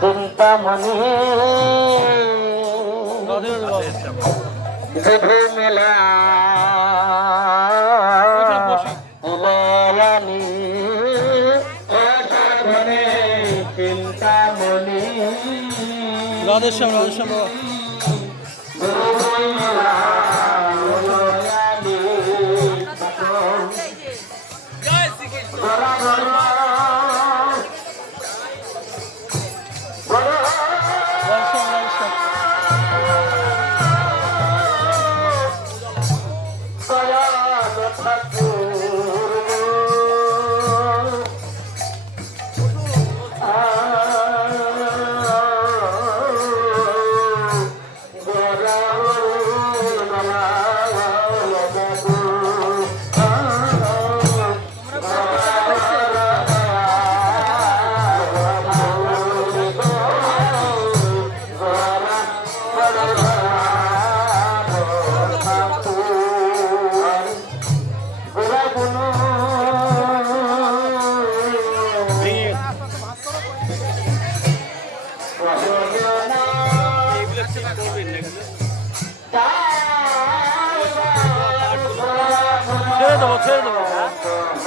চিন্তামণি বিধু মেলা চিন্তামণি রাধেশ্যাম রাধেশ্যাম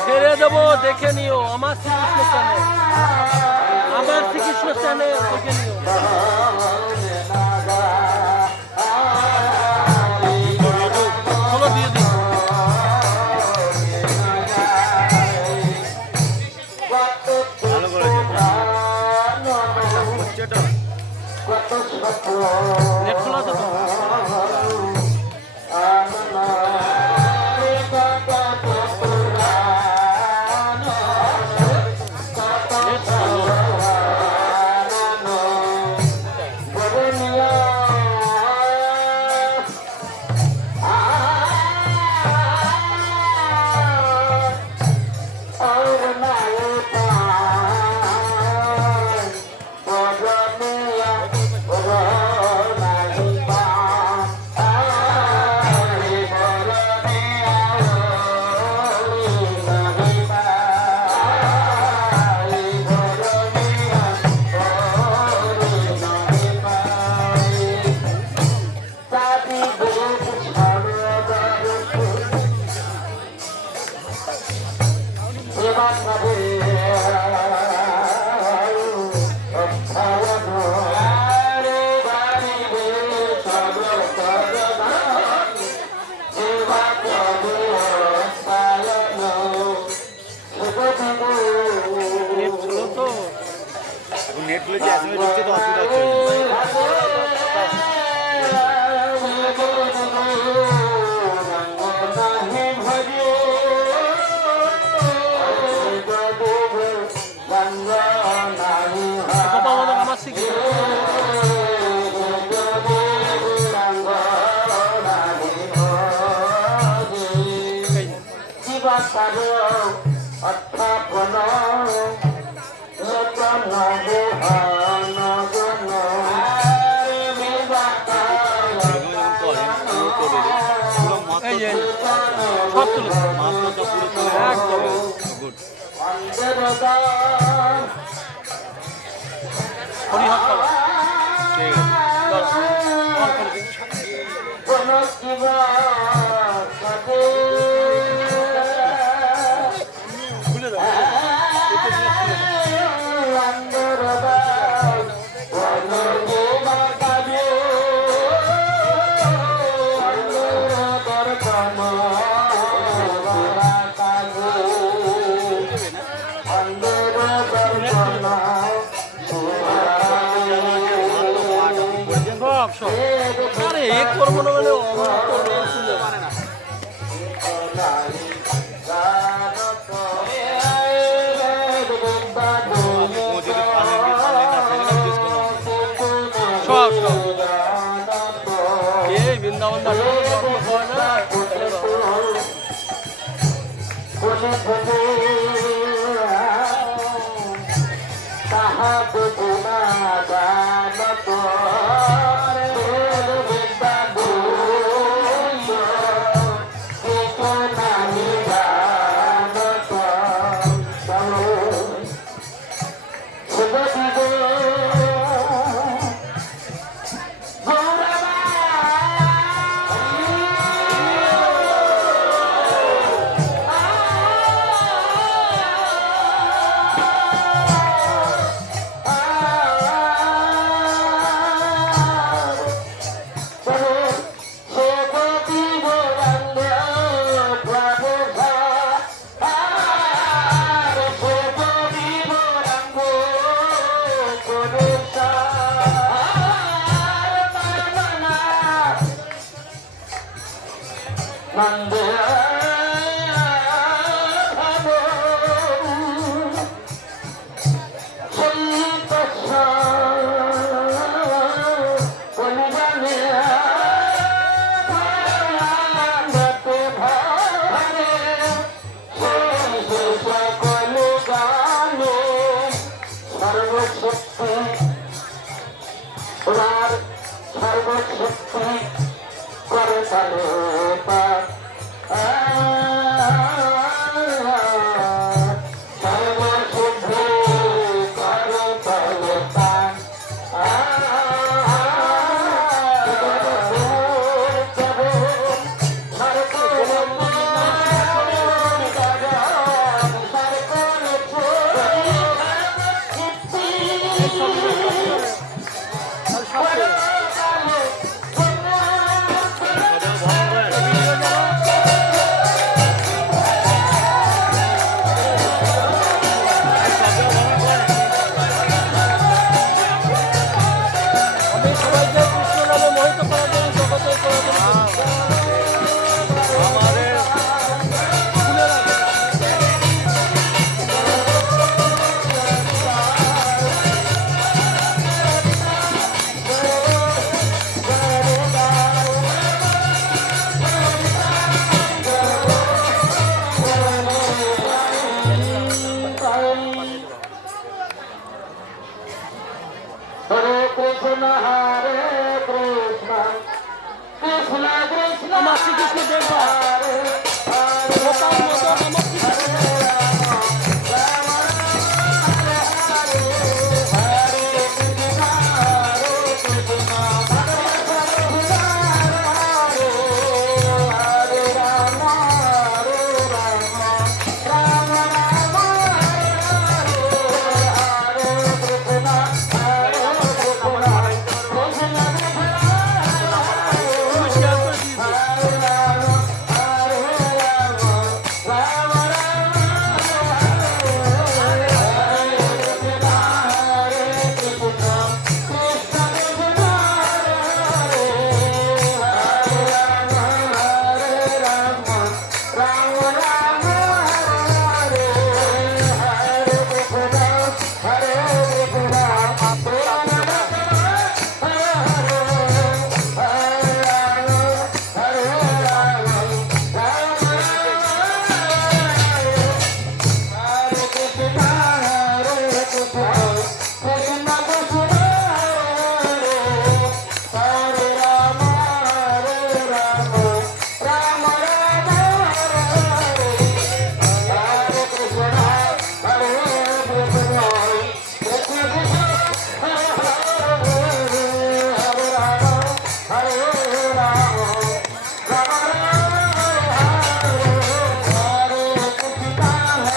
ছেড়ে দেবো দেখে নিও আমার শ্রীকৃষ্ণ চ্যানেল দেখে নিও দিয়ে দিই ভালো করেছে নেট খোলা তো नेट खुले जैसे में ढुकছে তো অসুবিধা হচ্ছে সব তুলে মাছটা তো পুরো তুলে একদম গুড হরিহর কলা ঠিক আছে অন করে দিন খুলে দাও আরে এক করবো না মানে সব এই বৃন্দাবন নন্দে সর্বশক্তি করে তালে সর্বশুদ্ধি করে তালে আমি সবাইকে কৃষ্ণ নামে মোহিত করার জন্য জগতের প্রয়োজন আমাদের খুলে রাখে। হরে কৃষ্ণ হরে কৃষ্ণ কৃষ্ণ কৃষ্ণ আমার শ্রীকৃষ্ণ দেখবা গোপাল মদন আমার শ্রীকৃষ্ণ শেয়ার করে দিয়েছি।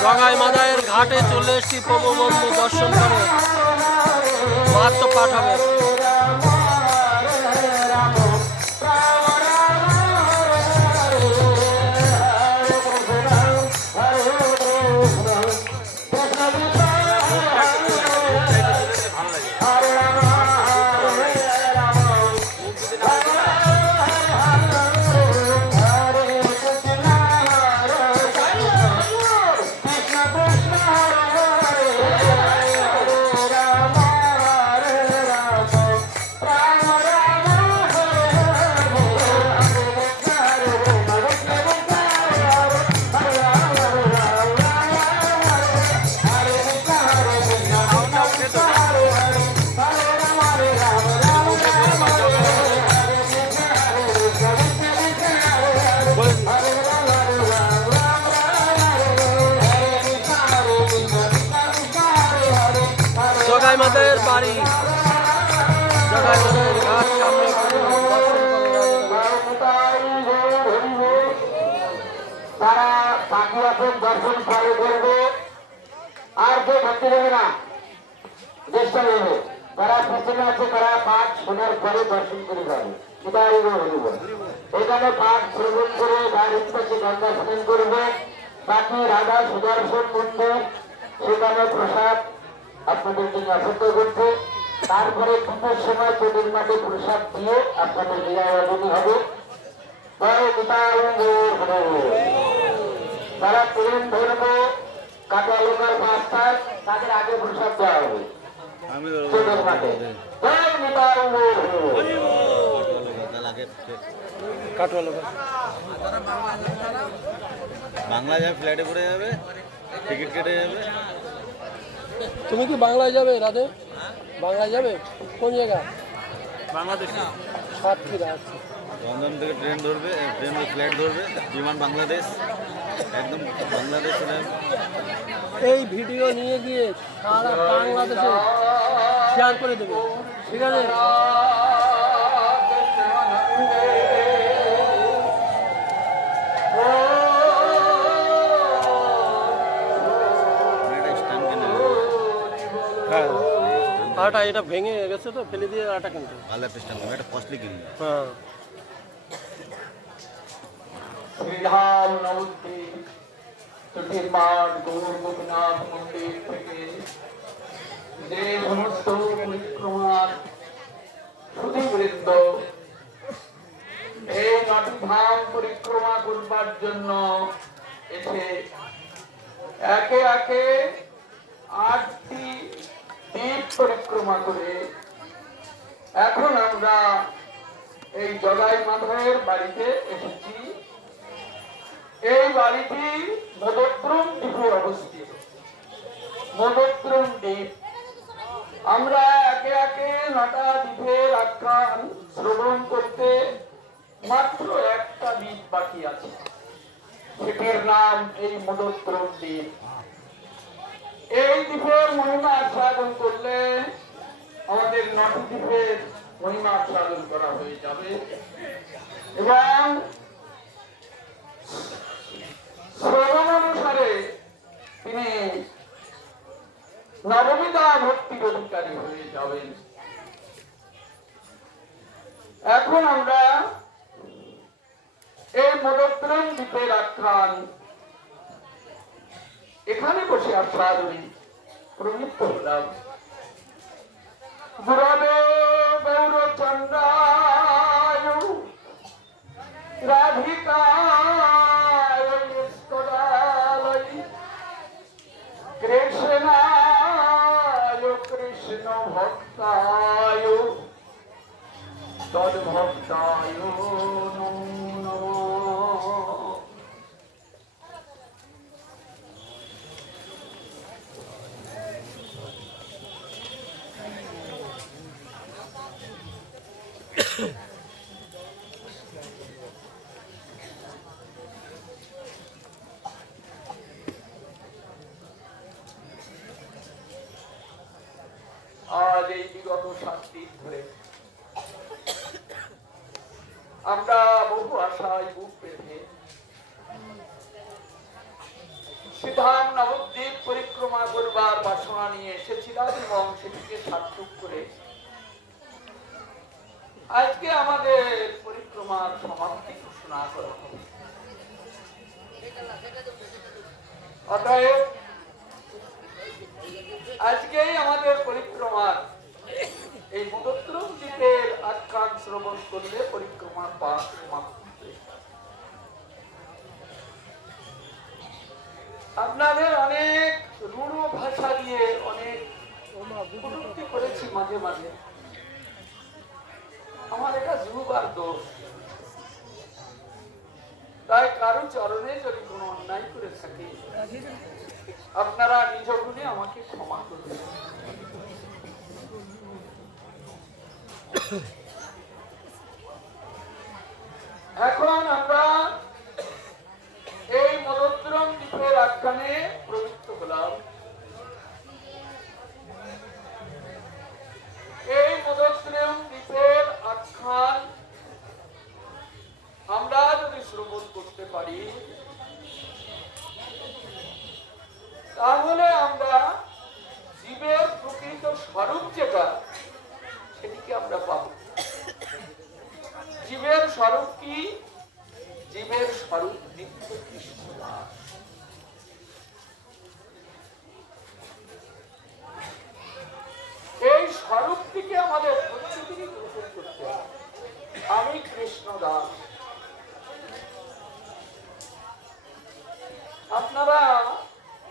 গঙ্গাই মাদায়ের ঘাটে চলে এসেছি প্রভু বন্ধু দর্শন করে মাহাত্ম পাঠ হবে। জগাই মাদায়ের বাড়ি জগাই মাদায়ের ঘাট সামনে তারা বাকি এখন দর্শন করে করবে আর কেউ ভাবতে দেবে না চেষ্টা করবে তারা পিছনে আছে তারা পাঠ শোনার পরে দর্শন করে যাবে এটাই হরিব এখানে পাঠ শ্রবণ করে গাড়ির পাশে গঙ্গা স্নান করবে বাকি রাধা সুদর্শন মন্দির সেখানে প্রসাদ আপনাদের জন্য অপেক্ষা করছে তারপরে দুটোর সময় চোখের মাঠে প্রসাদ দিয়ে আপনাদের বিদায় হবে পরে গীতাঙ্গুর হবে। তারা ট্রেন ধরবে কাটা লোকাল বাস্তায়, তাদের আগে প্রসাদ দেওয়া হবে আমি চোখের মাঠে। জয় গীতাঙ্গুর হবে। কাটোয়া লোক বাংলা যাবে, ফ্লাইটে করে যাবে, টিকিট কেটে যাবে। তুমি কি বাংলায় যাবে রাধে? বাংলায় যাবে কোন জায়গা? বাংলাদেশ সাতক্ষীরা। আচ্ছা লন্ডন থেকে ট্রেন ধরবে, ট্রেন ফ্লাইট ধরবে, বিমান বাংলাদেশ, একদম বাংলাদেশ চলে যাবে। এই ভিডিও নিয়ে গিয়ে সারা বাংলাদেশে শেয়ার করে দেবে, ঠিক আছে? এটা স্ট্যান্ড কিনে হ্যাঁ আটা এটা ভেঙে গেছে তো, ফেলে দিয়ে আটা কিনতে। ভালো একটা স্ট্যান্ড, এটা কস্টলি কিনবে। হ্যাঁ শ্রীধাম নবদ্বীপ ছুটির মাঠ গৌর গোপীনাথ মন্দির থেকে যে সমস্ত পরিক্রমার সুধীবৃন্দ এই নটি ধাম পরিক্রমা করবার জন্য এসে একে একে 8টি দ্বীপ পরিক্রমা করে এখন আমরা এই জগাই মাধবের বাড়িতে এসেছি। এই বাড়িটি মদদ্রুম দ্বীপে অবস্থিত। মদদ্রুম দ্বীপ আমরা একে একে 9টা দ্বীপের আখ্যান শ্রবণ করতে মাত্র একটা দ্বীপ বাকি আছে, সেটির নাম এই মদদ্রুম দ্বীপ। এই দ্বীপের মহিমা আস্বাদন করলে আমাদের 9টি দ্বীপের মহিমা আস্বাদন করা হয়ে যাবে এবং শ্রবণ অনুসারে তিনি নববিধা ভক্তির অধিকারী হয়ে যাবেন। এখন আমরা এই মদদ্রুম দ্বীপের আখ্যান এখানে বসে আস্বাদনে প্রবৃত্ত হলাম। গুরবে গৌরচন্দ্রায় রাধিকায় নিষ্কলায় কৃষ্ণায় কৃষ্ণ ভক্তায় তদ্ভক্তায় নমো নমঃ। আজ এই বিগত 7 দিন ধরে আমরা বহু আশায় বুক পেতে শ্রীধাম নবদ্বীপ পরিক্রমা করবার বাসনা নিয়ে এসেছিলাম এবং সেটিকে সার্থক করে আজকে আমাদের পরিক্রমার সমাপ্তি ঘোষণা করা হবে। অতএব আজকেই আমাদের পরিক্রমার এই মদদ্রুম দ্বীপের আখ্যান শ্রবণ করলে পরিক্রমার পাঠ সমাপ্তি। আপনাদের অনেক রূঢ় ভাষা দিয়ে অনেক কটূক্তি করেছি মাঝে মাঝে, আমার এটা যুবার দোষ। তাই কারো চরণে যদি কোনো অন্যায় করে থাকি আপনারা নিজ গুণে আমাকে ক্ষমা করবেন। এখন আমরা এই মদদ্রুম দ্বীপের আখ্যানে প্রবৃত্ত হলাম। এই মদদ্রুম দ্বীপের আখ্যান আমরা যদি শ্রবণ করতে পারি তাহলে আমরা জীবের প্রকৃত স্বরূপ যেটা সেটিকে আমরা পাব। জীবের স্বরূপ কি? জীবের স্বরূপ নিত্য কৃষ্ণ দাস। এই স্বরূপটিকে আমাদের প্রত্যেকেরই গ্রহণ করতে হবে। আমি কৃষ্ণ দাস, আপনারা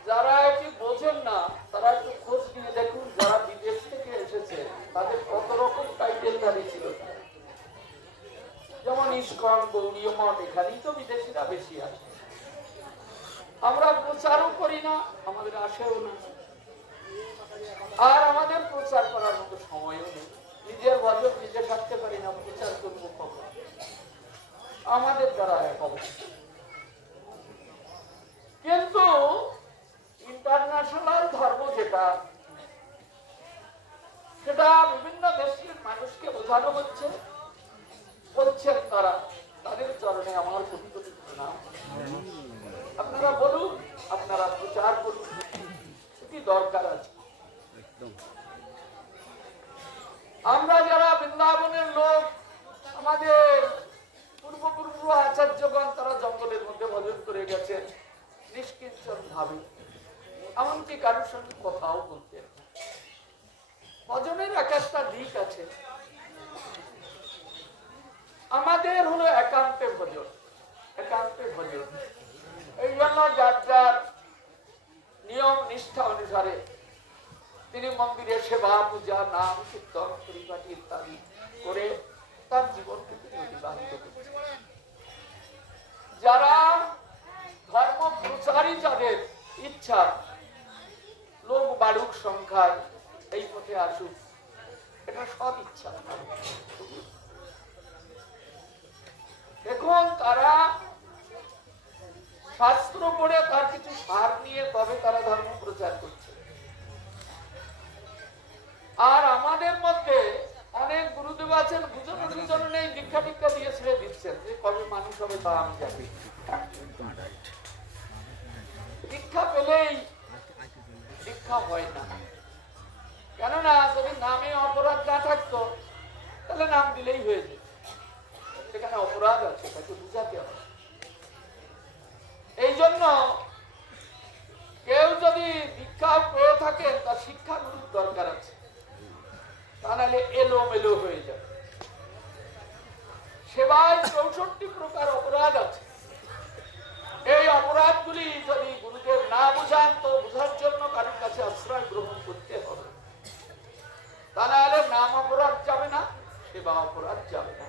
যারা এটি বোঝেন না তারা একটু খোঁজ নিয়ে দেখুন, যারা বিদেশ থেকে এসেছে তাদের কত রকম টাইটেলধারী ছিল। যেমন ইস্কন, গৌড়ীয় মঠ, এখানেই তো বিদেশিরা বেশি আসে। আমরা প্রচারও করি না, আমাদের আসেও না, আর আমাদের প্রচার করার মতো সময়ও নেই। নিজের ভজন নিজে থাকতে পারি না, প্রচার করবো কখন? আমাদের দ্বারা এক অবস্থা। কিন্তু ইন্টারন্যাশনাল ধর্ম যেটা, সেটা বিভিন্ন দেশের মানুষকে বোঝানো হচ্ছে, বলছেন তারা, তাদের চরণে আমার কোটি কোটি প্রণাম। আপনারা বলুন, আপনারা প্রচার করুন, সেটি দরকার আছে। আমরা যারা বৃন্দাবনের লোক, আমাদের পূর্বপূর্ব আচার্যগণ তারা জঙ্গলের মধ্যে ভজন করে গেছেন নিষ্কিঞ্চন ভাবে, এমনকি কারোর সঙ্গে কথাও বলতেন। ভজনের এক একটা দিক আছে। আমাদের হলো একান্তে ভজন, একান্তে ভজন। এই জন্য যার যার নিয়ম নিষ্ঠা অনুসারে তিনি মন্দিরে সেবা, পূজা, নাম, কীর্তন, পরিপাটি ইত্যাদি করে তার জীবনকে তিনি অতিবাহিত করছেন। যারা ধর্ম প্রচারী, যাদের ইচ্ছা লোক বাড়ুক সংখ্যায়, এই পথে আসুক, এটা সব ইচ্ছা। দেখুন, তারা শাস্ত্র পড়ে তার কিছু সার নিয়ে তবে তারা ধর্ম প্রচার করছে। আর আমাদের মধ্যে অনেক গুরুদেব আছেন, বুঝানোর নেই, দীক্ষা টিক্ষা দিয়ে ছেড়ে দিচ্ছেন যে কবে মানুষ হবে তা আমি জানি। দীক্ষা পেলেই দীক্ষা হয় না, কেননা যদি নামে অপরাধ না থাকতো তাহলে নাম দিলেই হয়ে যেত। সেখানে অপরাধ আছে, তাকে বুঝাতে হবে। এই জন্য কেউ যদি দীক্ষা পেয়ে থাকেন, তার শিক্ষাগুরুর দরকার আছে, তা নাহলে এলোমেলো হয়ে যাবে। সেবায় 64 প্রকার অপরাধ আছে। এই অপরাধগুলি যদি গুরুদেব না বুঝান, তো বুঝার জন্য কারোর কাছে আশ্রয় গ্রহণ করতে হবে। তা নাহলে নাম অপরাধ যাবে না, সেবা অপরাধ যাবে না।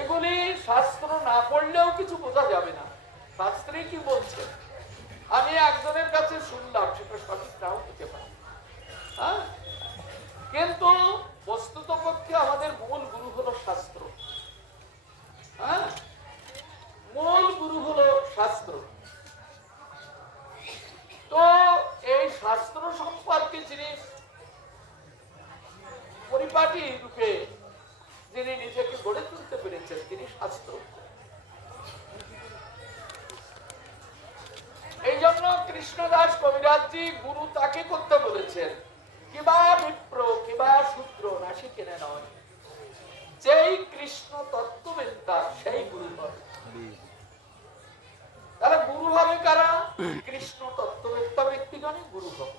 এগুলি শাস্ত্র না পড়লেও কিছু বোঝা যাবে না। শাস্ত্রে কি বলছে আমি একজনের কাছে শুনলাম, সেটা সঠিক নাও হতে পারে, হ্যাঁ, কিন্তু বস্তুত পক্ষে আমাদের মূল গুরু হলো শাস্ত্র। হ্যাঁ, মূল গুরু হলো শাস্ত্র। তো এই শাস্ত্র সম্পর্কে যিনি পরিপাটি রূপে যিনি নিজেকে গড়ে তুলতে পেরেছেন, তিনি শাস্ত্র। এই জন্য কৃষ্ণদাস কবিরাজজি গুরু তাকে করতে বলেছেন, কিবা বিপ্র কিবা শূদ্র রাশি কেনে নয়, যেই কৃষ্ণ তত্ত্ববেত্তা সেই গুরু হবে। তাহলে গুরু হবে কারা? কৃষ্ণ তত্ত্ববেত্তা ব্যক্তিগণই গুরু হবে।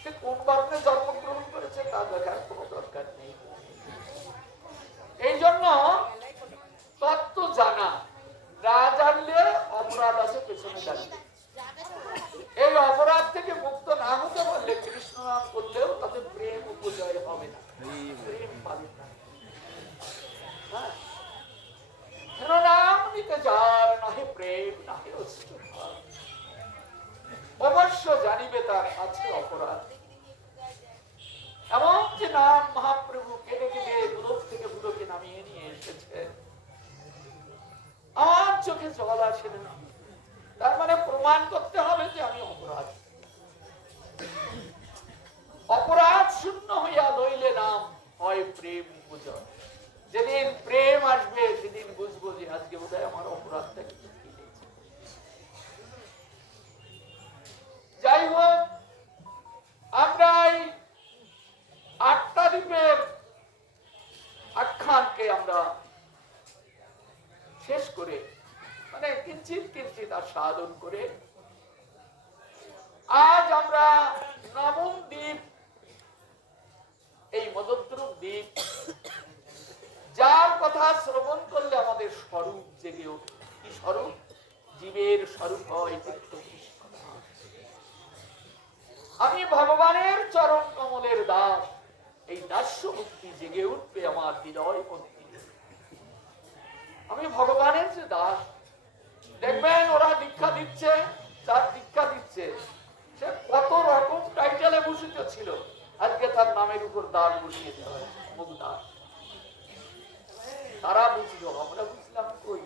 সে কোন বর্ণে জন্মগ্রহণ করেছে তা দেখার কোনো দরকার নেই। এই জন্য তত্ত্ব জানা, না জানলে অপরাধ আছে পেছনে দাঁড়িয়ে। এই অপরাধ থেকে মুক্ত না হতে পারলে কৃষ্ণ নাম করলেও তাদের প্রেম উপজয় হবে না, প্রেম পাবে না। হ্যাঁ, নাম নিতে যার নাহে প্রেম নাহে অবশ্য জানিবে তার আছে অপরাধ। এমন যে নাম মহাপ্রভু কেটে কেটে দূর থেকে বুড়োকে নামিয়ে নিয়ে এসেছে, আমার চোখে জল আসে না, তার মানে প্রমাণ করতে হবে যে আমি অপরাধ। অপরাধ শূন্য হইয়া লইলে নাম হয় প্রেম পূজন। যেদিন প্রেম আসবে সেদিন বুঝবো যে আজকে বোধহয় আমার অপরাধটা কিছু। যাই হোক, আমরা এই 8টা দ্বীপের আখ্যানকে আমরা শেষ করে, মানে কিঞ্চিত কিঞ্চিত আস্বাদন করে, আজ আমরা 9ম দ্বীপ, এই মদদ্রুপ দ্বীপ, যার কথা শ্রবণ করলে আমাদের স্বরূপ জেগে ওঠে। কি স্বরূপ? জীবের স্বরূপ হয় নিত্য কৃষ্ণ দাস। আমি ভগবানের চরণ কমলের দাস। এই দাস্য মুক্তি জেগে উঠবে আমার হৃদয় মন্দিরে। আমি ভগবানের যে দাস। দেখবেন ওরা দীক্ষা দিচ্ছে, যার দীক্ষা দিচ্ছে সে কত রকম টাইটেলে ভূষিত ছিল, আজকে তার নামের উপর দাস বসিয়ে দেওয়া হয়, অমুক দাস। তারা বুঝলো, আমরা বুঝলাম কই?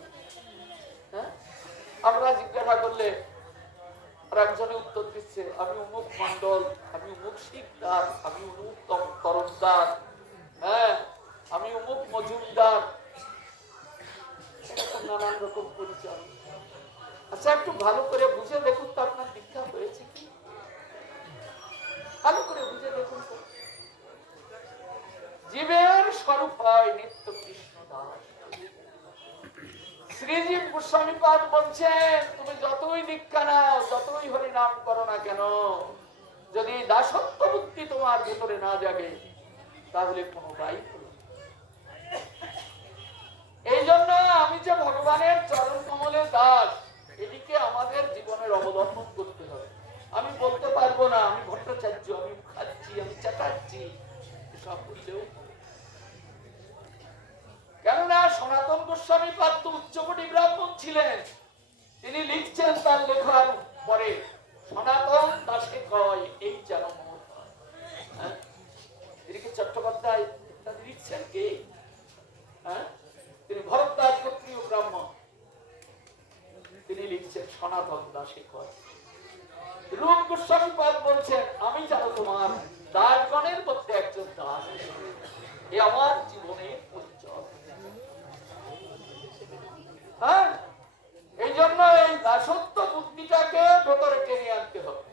হ্যাঁ, আমরা জিজ্ঞাসা করলে আর একজনে উত্তর দিচ্ছে, আমি অমুক মন্ডল, আমি অমুক শিকদার, আমি অমুক তরফদার, হ্যাঁ আমি অমুক মজুমদার, নানান রকম পরিচয়। আচ্ছা একটু ভালো করে বুঝে দেখুন তো আপনার দীক্ষা হয়েছে কি? ভালো করে বুঝে দেখুন তো। জীবের স্বরূপ হয় নিত্য কৃষ্ণ দাস। শ্রীজীব গোস্বামীপাদ বলছেন, তুমি যতই দীক্ষা নাও, যতই হরি নাম করো না কেন, যদি দাসত্ব বুদ্ধি তোমার ভেতরে না জাগে, তাহলে কোনো দায়ী হলো। এই জন্য আমি যে ভগবানের চরণ কমলের দাস, এদিকে আমাদের জীবনের অবলম্বন করতে হবে। আমি বলতে পারবো না আমি ভট্টাচার্য, আমি খাচ্ছি, আমি চাটাচ্ছি, এসব বললেও। কেননা সনাতন গোস্বামী পাত্র উচ্চকোটি ব্রাহ্মণ ছিলেন। তিনি লিখছেন তার লেখার পরে, সনাতন দাসে কয় এই যেন মত। এদিকে চট্টোপাধ্যায় ইত্যাদি লিখছেন কি? তিনি ভরদ্বাজ ক্ষত্রিয় ব্রাহ্মণ, তিনি লিখছেন সনাতন দাসে কয়। রূপ গোস্বামী পাদ বলছেন, আমি যেন তোমার দাসগণের মধ্যে একজন দাস, এ আমার জীবনের পরিচয়। হ্যাঁ, এই জন্য এই দাসত্ব বুদ্ধিটাকে ভেতরে টেনে আনতে হবে।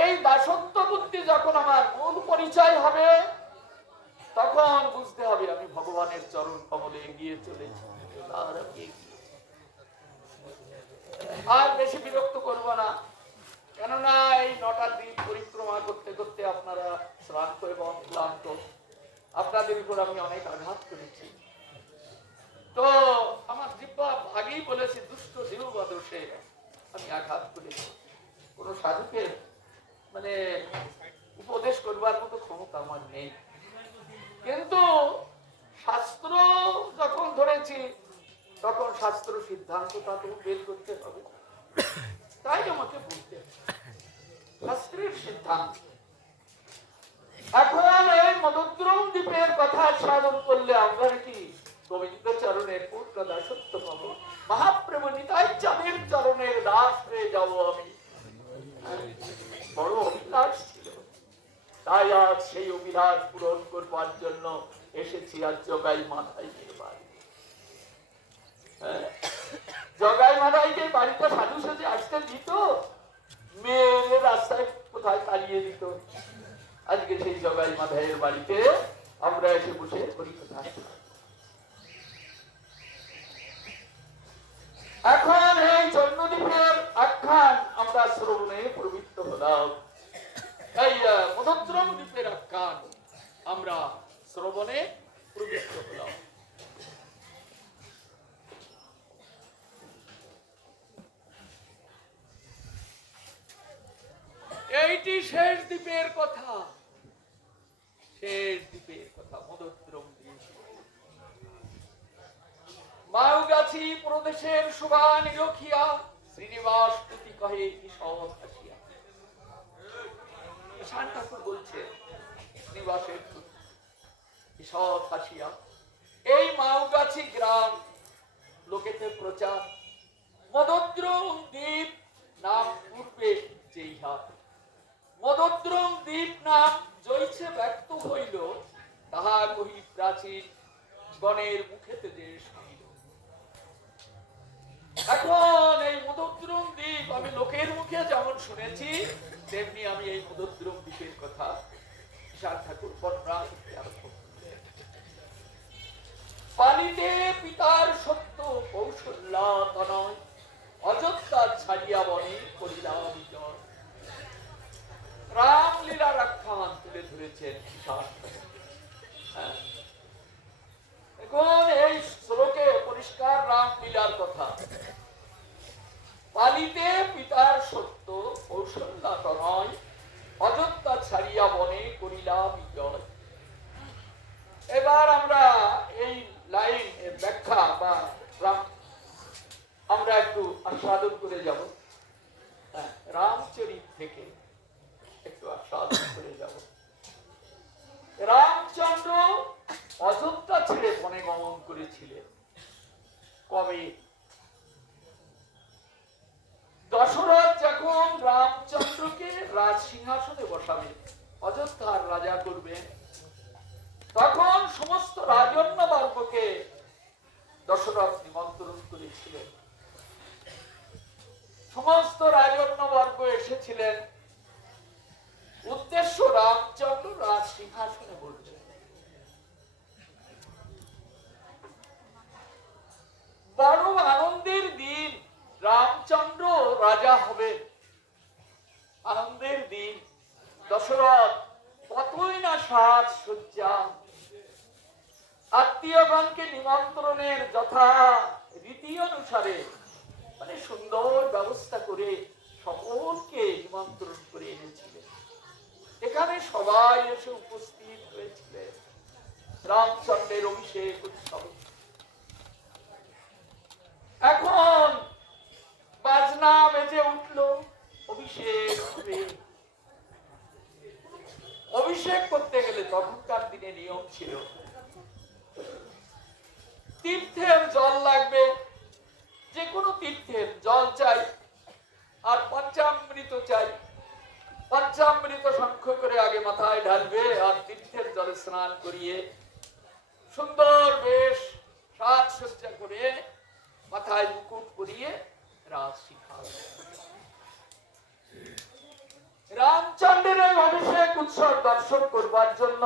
এই দাসত্ব বুদ্ধি যখন আমার মূল পরিচয় হবে, তখন বুঝতে হবে আমি ভগবানের চরণ কমলে এগিয়ে চলেছি। আর বেশি বিরক্ত করব না, কেননা এই 9টা দিন পরিক্রমা করতে করতে আপনারা শ্রান্ত এবং ক্লান্ত, আপনাদের উপর আমি অনেক আঘাত করেছি। তো আমার জিহ্বা আগেই বলেছি, দুষ্ট জিহ্বা দোষে আমি আঘাত করেছি। কোন সাধুকে মানে উপদেশ করবার মতো ক্ষমতা আমার নেই, কিন্তু শাস্ত্র যখন ধরেছি তখন শাস্ত্র সিদ্ধান্তটা তো বের করতে হবে, তাই আমাকে বলতে হবে শাস্ত্রের সিদ্ধান্ত। এখন এই মদদ্রম দ্বীপের কথা সাধন করলে আমরা কি গোবিন্দ চরণের পূর্ণ দাসত্ব পাবো, মহাপ্রভু নিতাই চাঁদের চরণের দাস হয়ে যাবো আমি। বড় অভিলাষ ছিল, তাই আজ সেই অভিলাষ পূরণ করবার জন্য এসেছি আজ জগাই মাথাইয়ের বাড়ি। জগাই মাথাইকে বাড়িতে সাধু সাজে আসতে দিত, মেয়ের রাস্তায় কোথায় তাড়িয়ে দিত। আজকে সেই জগাই মাথাইয়ের বাড়িতে আমরা এসে বসে পরীক্ষা। এখন এই জন্মদ্বীপের আখ্যান আমরা শ্রবণে প্রবৃত্ত হলাম। এই মদদ্রম দ্বীপের আখ্যান আমরা শ্রবণে প্রবৃত্ত হলাম। এইটি শেষ দ্বীপের কথা, শেষ দ্বীপের কথা মদদ্রম দ্বীপ। মাউগাছি প্রদেশের শোভা নিরখিয়া শ্রীনিবাস প্রতি কহে ঈশান হাসিয়া। ঈশান ঠাকুর বলছে শ্রীনিবাসের ঈশান হাসিয়া। এই মাউগাছি গ্রাম লোকেতে প্রচার, মদদ্রম দ্বীপ নাম পূর্বে যেইহা। মদদ্রম দ্বীপ নাম জৈছে ব্যক্ত হইল, তাহা কহি প্রাচীন গণের মুখেতে যে শুনিল। এখন এই মদদ্রম দ্বীপ আমি লোকের মুখে যেমন শুনেছি, তেমনি আমি এই মদদ্রম দ্বীপের কথা ঈশান ঠাকুর বর্ণনা করতে আরম্ভ করলেন। পালিতে পিতার সত্য কৌশল্যা তনয়, অযোধ্যা ছাড়িয়া বনে করিলাম বিজয়। রামলীলার আখ্যান তুলে ধরেছেন ঈশান। এবার আমরা এই লাইন এর ব্যাখ্যা বা আমরা একটু আস্বাদন করে যাব। রামচরিত থেকে একটু আস্বাদন করে যাব। রামচন্দ্র অযোধ্যা ছেড়ে বনে গমন করেছিলেন কবে? দশরথ যখন রামচন্দ্রকে রাজ সিংহাসনে বসাবেন, অযোধ্যার রাজা করবেন, তখন সমস্ত রাজন্য বর্গকে দশরথ নিমন্ত্রণ করেছিলেন। সমস্ত রাজন্য বর্গ এসেছিলেন, উদ্দেশ্য রামচন্দ্র রাজ সিংহাসনে বসবেন। বড় আনন্দের দিন, রামচন্দ্র রাজা হবেন, আনন্দের দিন। দশরথ কতই না সাজ সজ্জা, আত্মীয়গণকে নিমন্ত্রণের যথা রীতি অনুসারে মানে সুন্দর ব্যবস্থা করে সকলকে নিমন্ত্রণ করে এনেছিলেন। এখানে সবাই এসে উপস্থিত হয়েছিলেন রামচন্দ্রের অভিষেক উৎসবে। এখন বাজনা বেজে উঠল, অভিষেক হবে। অভিষেক করতে গেলে তখনকার দিনে নিয়ম ছিল তীর্থের জল লাগবে, যে কোনো তীর্থের জল চাই, আর পঞ্চামৃত চাই। পঞ্চামৃত সংখ্য করে আগে মাথায় ঢালবে, আর তীর্থের জলে স্নান করিয়ে সুন্দর বেশ সাজসজ্জা করে মাথায় মুকুট পরিয়ে রাজ শিখাবে। রামচন্দ্রের এই অভিষেক উৎসব দর্শন করবার জন্য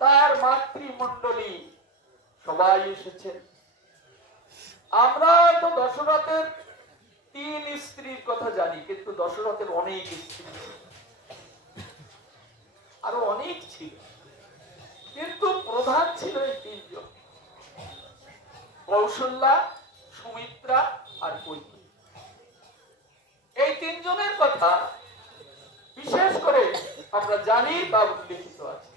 তার মাতৃমণ্ডলী সবাই এসেছেন। আমরা তো দশরথের 3 স্ত্রীর কথা জানি, কিন্তু দশরথের অনেক স্ত্রী, আরো অনেক ছিল, কিন্তু প্রধান ছিল এই 3 জন, কৌশল্যা, সুমিত্রা আর কৈকেয়ী। এই 3 জনের কথা বিশেষ করে আমরা জানি বা উল্লেখিত আছে।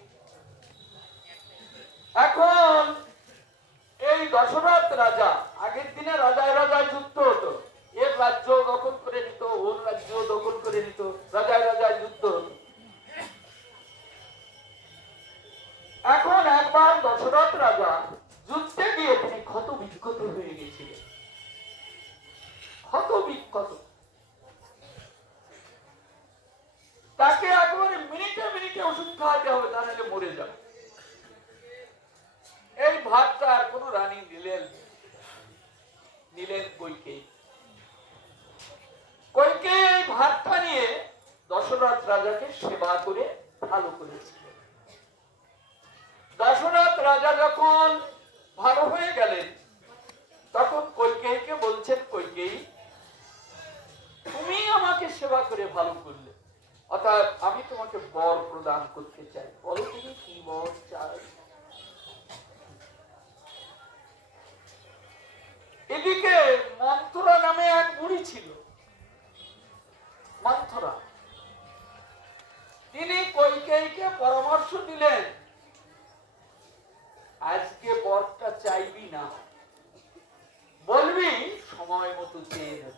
এখন এই দশরথ রাজা, আগের দিনে রাজায় রাজায় যুদ্ধ হতো, এর রাজ্য দখল করে নিত, ওর রাজ্য দখল করে নিত, রাজায় রাজায় যুদ্ধ হতো। এখন একবার দশরথ রাজা যুদ্ধে গিয়ে তিনি ক্ষত বিক্ষত হয়ে গেছিলেন, ক্ষত বিক্ষত। তাকে একেবারে মিনিটে মিনিটে ওষুধ খাওয়াতে হবে, তা নাহলে মরে যাবে। এই ভাতটা আর কোন রানী নিলেন কৈকেয়ী। কৈকেয়ী এই ভাতটা নিয়ে দশরথ রাজাকে সেবা করে ভালো করেছিলেন। দশরথ রাজা যখন ভালো হয়ে গেলেন, তখন কৈকেয়ীকে বলছেন, কৈকেয়ী তুমি আমাকে সেবা করে ভালো করলে, অর্থাৎ আমি তোমাকে বর প্রদান করতে চাই, বলো তুমি কি বর চাই। এদিকে মন্থরা নামে এক বুড়ি ছিল, মন্থরা, তিনি কৈকেয়ীকে পরামর্শ দিলেন, আজকে বরটা চাইবি না, বলবি সময় মতো চেয়ে নেব।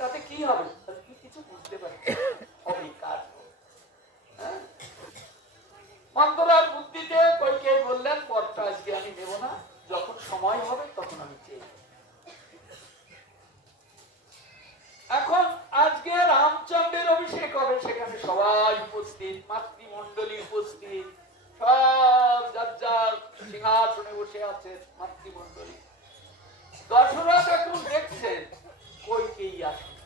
তাতে কি হবে? তুই কিছু বুঝতে পারছিস হবে কাজ। মন্থরার বুদ্ধিতে কৈকেয়ী বললেন, বরটা আজকে আমি নেব না, যখন সময় হবে তখন আমি চেয়ে। এখন আজকে রামচন্দ্রের অভিষেক হবে, সেখানে সবাই উপস্থিত, মাতৃমণ্ডলী উপস্থিত, সব যার যার সিংহাসনে বসে আছেন মাতৃমণ্ডলী। দশরথ এখন দেখছেন কৈকেয়ী আসেনি।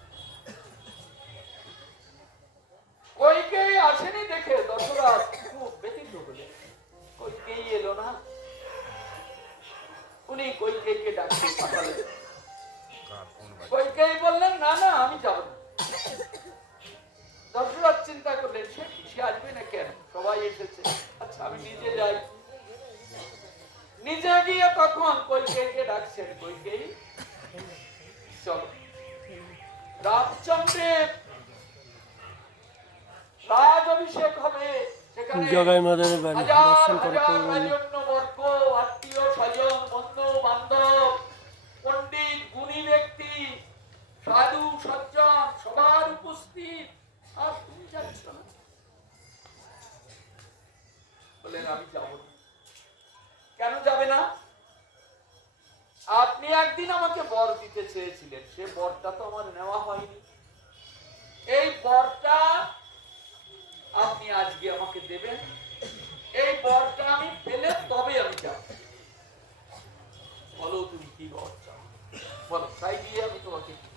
কৈকেয়ী আসেনি দেখে দশরথ খুব ব্যথিত হলেন, কৈকেয়ী এলো না। উনি কৈকেয়ীকে ডাকতে পাঠালেন। কৈকেয়ী বললেন, না না আমি যাব না। দশরথ চিন্তা করলেন, সে আসবে না কেন, সবাই এসেছে, আচ্ছা আমি নিজে যাই। নিজে গিয়ে তখন কৈকেয়ীকে ডাকছেন, কৈকেয়ী চলো, রামচন্দ্রের রাজ অভিষেক হবে, সেখানে জগাই মাদারের বাড়ি হাজার দর্শন করে হাজার করবেন। রাজন্যবর্গ, আত্মীয় স্বজন, বন্ধু বান্ধব, পণ্ডিত গুণী ব্যক্তি, সাধু সজ্জন সবার উপস্থিত, আর তুমি যাচ্ছ না? বললেন আমি যাব না। কেন যাবে না? আপনি একদিন আমাকে বর দিতে চেয়েছিলেন, সে বরটা তো আমার নেওয়া হয়নি। এই বরটা আপনি আজকে আমাকে দেবেন। এই বরটা আমি পেলে তবে আমি যাব। বলো তুমি কি বর চাও, বলো, তাই দিয়ে আমি তোমাকে দিব।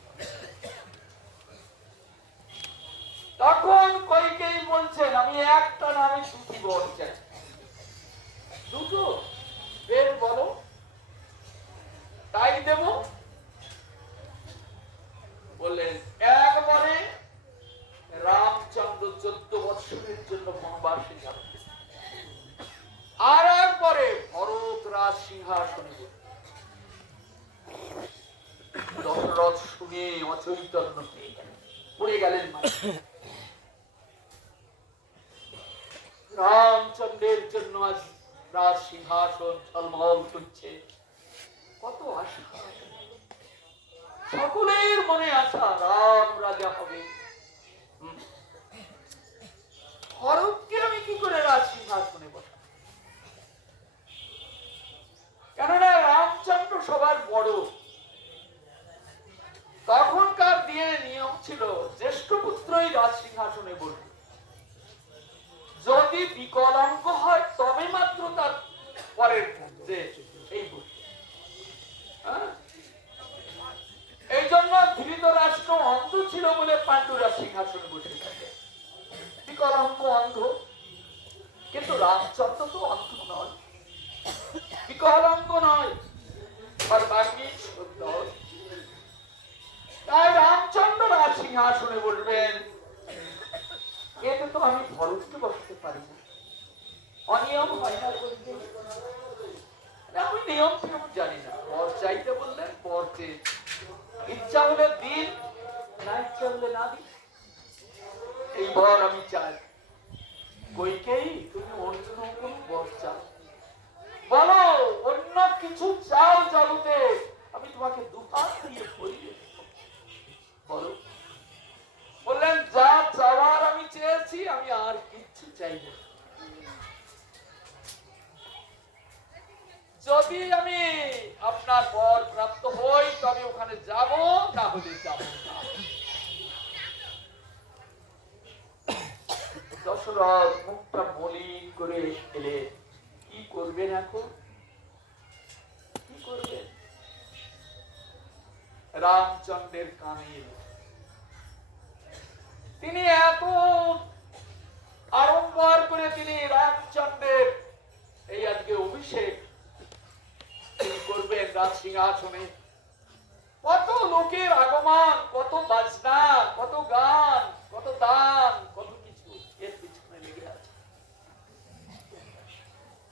তখন কইকেই বলছেন আমি একটা না, আমি দুটি বর চাই। দুটো? বেশ, বলো, তাই দেব। বললেন একবারে রামচন্দ্র 14 বৎসরের জন্য বনবাসে যাবে, আর একবারে ভরত রাজ সিংহাসনে বসবে। দশরথ শুনে অচৈতন্য হয়ে গেলেন, পড়ে গেলেন মাটিতে। রামচন্দ্রের জন্য আজ রাজ সিংহাসন ঝলমল করছে। কত আশা, সকলের মনে আশা রাম রাজা হবে। ভরতকে আমি কি করে রাজ সিংহাসনে বসাবো? কেননা রামচন্দ্র সবার বড়। তখনকার দিনে নিয়ম ছিল জ্যেষ্ঠ পুত্রই রাজ সিংহাসনে বসবে। যদি বিকলাঙ্গ হয় তবে মাত্র তার পরের পুত্রে এই বসবে। এই জন্য ধৃতরাষ্ট্র অন্ধ ছিল বলে পাণ্ডুরা সিংহাসনে বসে থাকে, বিকলাঙ্গ অন্ধ। কিন্তু রামচন্দ্র তো অন্ধ নয়, বিকলাঙ্গ নয়, সর্বাঙ্গীন সুন্দর। তাই রামচন্দ্র রাজ সিংহাসনে বসবেন। এতে তো আমি ভরতকে বসতে পারি না, অনিয়ম হয় না বলতে। আমি নিয়ম টিয়ম জানি না। বর চাইতে বললেন, বর চেয়ে ইচ্ছা হলে দিন, না ইচ্ছা হলে না দিন। এই বর আমি চাই। কইকেই তুমি অন্য কোন বর চাও, বলো, অন্য কিছু চাও জগতে, আমি তোমাকে দুহাত দিয়ে পড়িয়ে দেব। বলো। বললেন যা চাওয়ার আমি চেয়েছি, আমি আর কিচ্ছু চাই না। যদি আমি আপনার বর প্রাপ্ত হই তবে ওখানে যাব, না হলে যাব না। দশরথ মুখটা মলিন করে এলে, কি করবেন এখন? কি করবেন? রামচন্দ্রের কানে এলো। তিনি এত আড়ম্বর করে তিনি রামচন্দ্রের এই আজকে অভিষেক তিনি করবেন রাজ সিংহাসনে। কত লোকের আগমন, কত বাজনা, কত গান, কত দান, কত কিছু এর পিছনে লেগে আছে।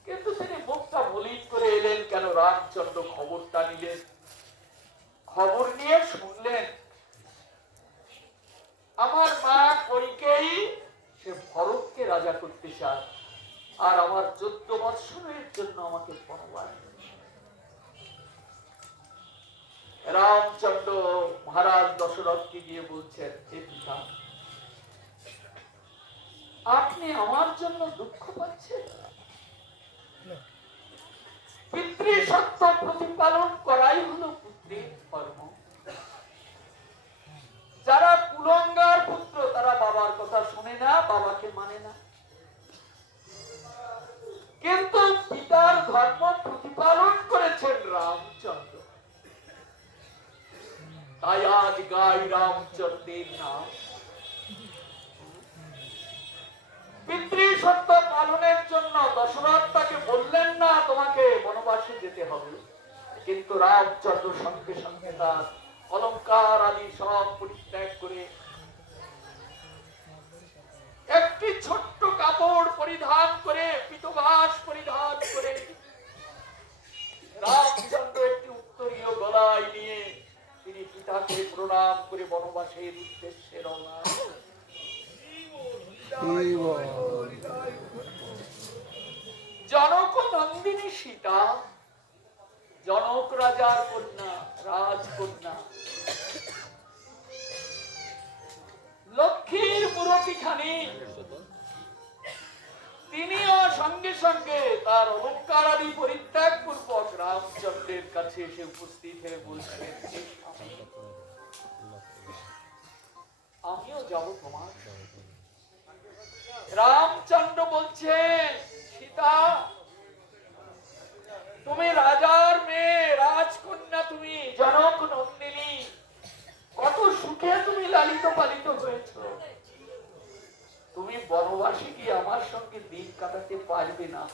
কিন্তু তিনি মুখটা মলিন করে এলেন কেন? রামচন্দ্র খবরটা নিলেন, খবর নিয়ে শুনলেন আমার মা কইকেয়ী সে ভরতকে রাজা করতে চায়, আর আমার 14 বৎসরের জন্য আমাকে বনবাস। রামচন্দ্র মহারাজ দশরথকে গিয়ে বলছেন, হে পিতা, আপনি আমার জন্য দুঃখ পাচ্ছেন? পিতৃ সত্য প্রতিপালন করাই হলো পুত্রের ধর্ম। যারা কুলঙ্গার পুত্র তারা বাবার কথা শুনে না, বাবাকে মানে না। কিন্তু পিতার ধর্ম প্রতিপালন করেছেন রামচন্দ্র। তাই আজ গাই রামচন্দ্রের নাম। পিতৃ সত্য পালনের জন্য দশরথ তাকে বললেন না তোমাকে বনবাসে যেতে হবে, কিন্তু রামচন্দ্র সঙ্গে সঙ্গে তার অলংকার আদি সব পরিত্যাগ করে একটি ছোট্ট কাপড় পরিধান করে, পীতবাস পরিধান করে রামচন্দ্র একটি উত্তরীয় গলায় নিয়ে তিনি পিতাকে প্রণাম করে বনবাসের উদ্দেশ্যে রওনা। নন্দিনী সীতা, জনক রাজার কন্যা, রাজকন্যা, লক্ষ্মীর মুরতিখানি, তিনিও সঙ্গে সঙ্গে তার অলঙ্কার আদি পরিত্যাগ পূর্বক রামচন্দ্রের কাছে এসে উপস্থিত হয়ে বলছেন, "হে স্বামী, আমিও যাব তোমার সঙ্গে।" রামচন্দ্র বলছেন, "সীতা, তুমি রাজার মেয়ে, রাজকন্যা, তুমি জনক নন্দিনী, কত সুখে তুমি লালিত পালিত হয়েছ, তুমি বনবাসে কি আমার সঙ্গে দিন কাটাতে পারবে না?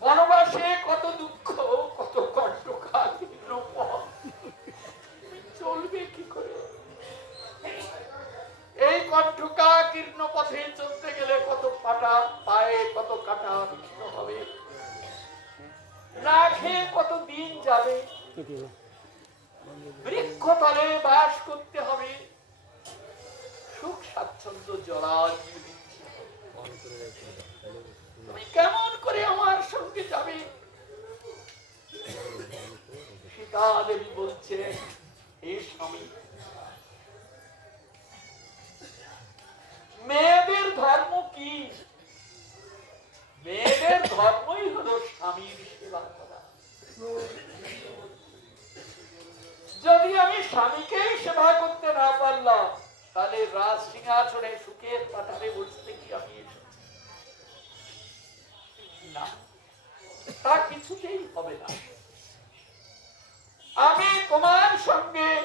বনবাসে কত দুঃখ, কত কষ্টকাঠিন্য পথ, চলবে কি করে? এই কণ্ঠকা কীর্ণ পথে চলতে গেলে কত পাটা পায়ে, কত কাটা বিঘ্ন হবে, না খেয়ে কত দিন যাবে, বৃক্ষতলে বাস করতে হবে, সুখ স্বাচ্ছন্দ্য জলাজীব, তুমি কেমন করে আমার সঙ্গে যাবে?" সীতা দেবী বলছে, "হে স্বামী, মেয়েদের ধর্ম কি? মেয়েদের ধর্মই হলো স্বামীর সেবা করা। যদি আমি স্বামীকেই সেবা করতে না পারলাম, তাহলে রাজ সিংহাসনে সুখের পাঠারে বসতে কি আমি এসেছি? না, তা কিছুতেই হবে না। আমি তোমার সঙ্গে,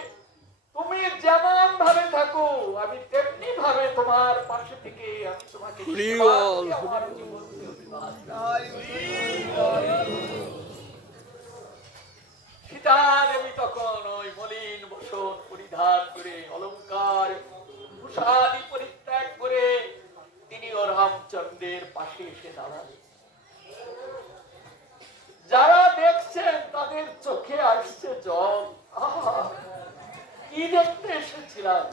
তুমি যেমন ভাবে থাকো, আমি তেমনি ভাবে তোমার পাশে থেকে আমি তোমাকে সেবা করে আমার জীবনকে অতিবাহিত করব।" সীতা দেবী তখন ওই মলিন বসন পরিধান করে, অলংকার ভূষাদি পরিত্যাগ করে তিনি ও রামচন্দ্রের পাশে এসে দাঁড়ালেন। যারা দেখছেন তাদের চোখে আসছে জল। আহা, কি দেখতে এসেছিলাম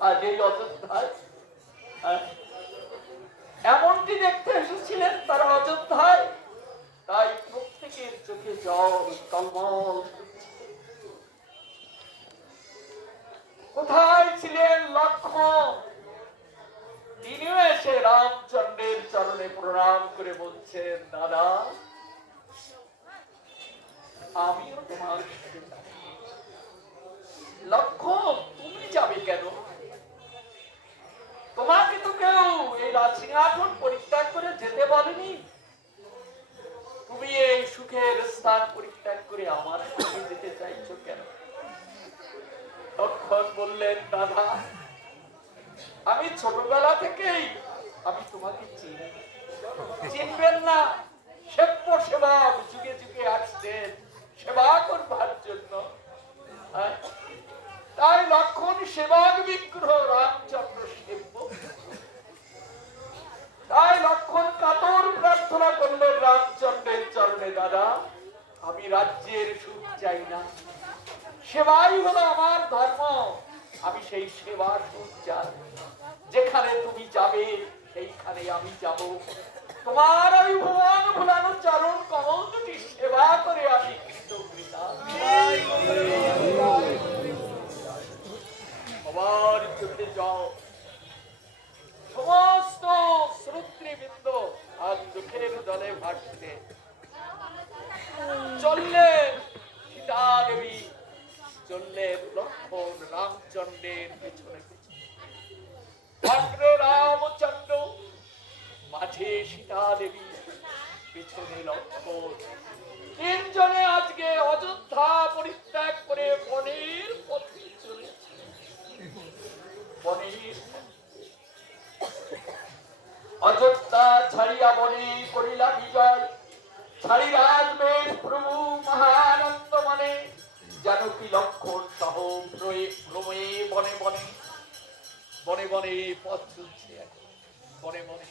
আজ এই অযোধ্যায়? এমনটি দেখতে এসেছিলেন তারা অযোধ্যায়, তাই প্রত্যেকের চোখে জল টলমল। কোথায় ছিলেন লক্ষ্মণ? তিনিও এসে রামচন্দ্রের চরণে প্রণাম করে বলছেন, "দাদা, আমিও তোমার সাথে যাব।" "লক্ষ্মণ, তুমি যাবে কেন? তোমাকে তো কেউ এই রাজসিংহাসন পরিত্যাগ করে যেতে বলেনি। তুমি এই সুখের স্থান পরিত্যাগ করে আমার সঙ্গে যেতে চাইছো কেন?" লক্ষ্মণ বললেন, "দাদা, আমি ছোটবেলা থেকেই আমি তোমাকে চিনি। চিনবেন না? সেব্য সেবক যুগে যুগে আসছেন সেবা করবার জন্য। তাই লক্ষ্মণ সেবক বিগ্রহ, রামচন্দ্র সেব্য। তাই লক্ষ্মণ কাতর প্রার্থনা করলেন রামচন্দ্রের চরণে, দাদা, আমি রাজ্যের সুখ চাই না, সেবাই হলো আমার ধর্ম, আমি সেই সেবা সুখ চাই। যেখানে তুমি যাবে সেইখানে আমি যাব। তোমার ওই ভুবন ভুলানো চরণ কমল দুটি সেবা করে আমি কৃতজ্ঞতা। সবার চোখে যাও, সমস্ত শ্রোতৃবৃন্দ আর চোখের জলে ভাসছে। চললেন সীতা দেবী, চললেন লক্ষ্মণ রামচন্দ্রের পেছনে পেছনে। অগ্রে রামচন্দ্র, মাঝে সীতা দেবী, পেছনে লক্ষ্মণ। তিনজনে আজকে অযোধ্যা পরিত্যাগ করে বনের পথে চলেছে। বনের অযোধ্যা ছাড়িয়া বনে করিলা বিজয়, ছাড়ি রাজবেশ প্রভু মহানন্দ মনে, জানকী লক্ষ্মণ সহ ভ্রমে বনে বনে। বনে বনে পথ চলছে, বনে বনে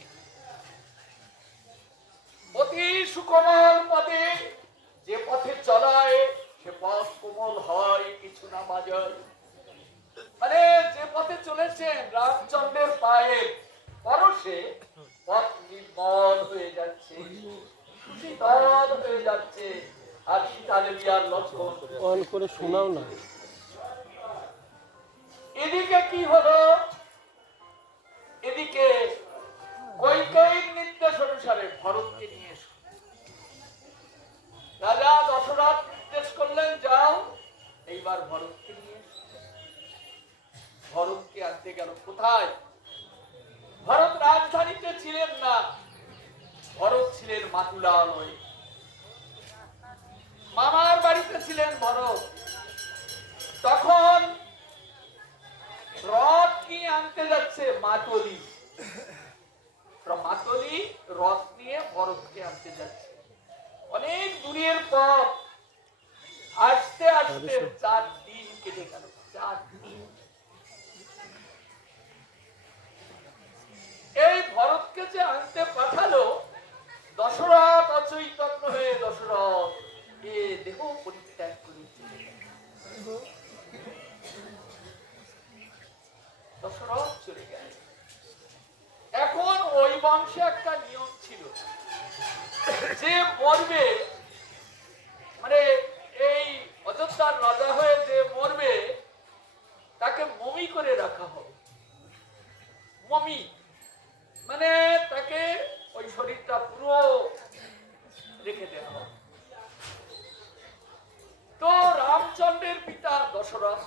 অতি সুকোমল পথে। যে পথে চলায় সে পথ কোমল হয়, কিছু না বাজায়। মানে যে পথে চলেছেন রামচন্দ্রের পায়ে পরশে পথ নির্মল হয়ে যাচ্ছে, শীতল হয়ে যাচ্ছে আর সীতা দেবী আর লক্ষ্মণ অন করে শোনাও না। এদিকে কি হলো, এদিকে কৈকেয়ীর নির্দেশ অনুসারে ভরতকে নিয়ে এসো। রাজা দশরথ নির্দেশ করলেন, যাও এইবার ভরতকে নিয়ে এসো। ভরতকে আনতে গেল কোথায়? ভরত রাজধানীতে ছিলেন না, ভরত ছিলেন মাতুলালয়ে, মামার বাড়িতে ছিলেন ভরত। তখন রথ নিয়ে আনতে যাচ্ছে মাতলি, মাতলি রথ নিয়ে ভরতকে আনতে যাচ্ছে। অনেক দূরের পথ, আসতে আসতে 4 দিন কেটে গেল। 4 দিন এই ভরতকে যে আনতে পাঠালো, দশরথ অচৈতন্য হয়ে দশরথ এ দেহ পরিত্যাগ করেছে। দশরথ চলে গেল। এখন ওই বংশে একটা নিয়ম ছিল, যে মরবে, মানে এই অযোধ্যার রাজা হয়ে যে মরবে তাকে মমি করে রাখা হবে। মমি মানে তাকে ওই শরীরটা পুরো রেখে দেওয়া হবে। তো রামচন্দ্রের পিতা দশরথ,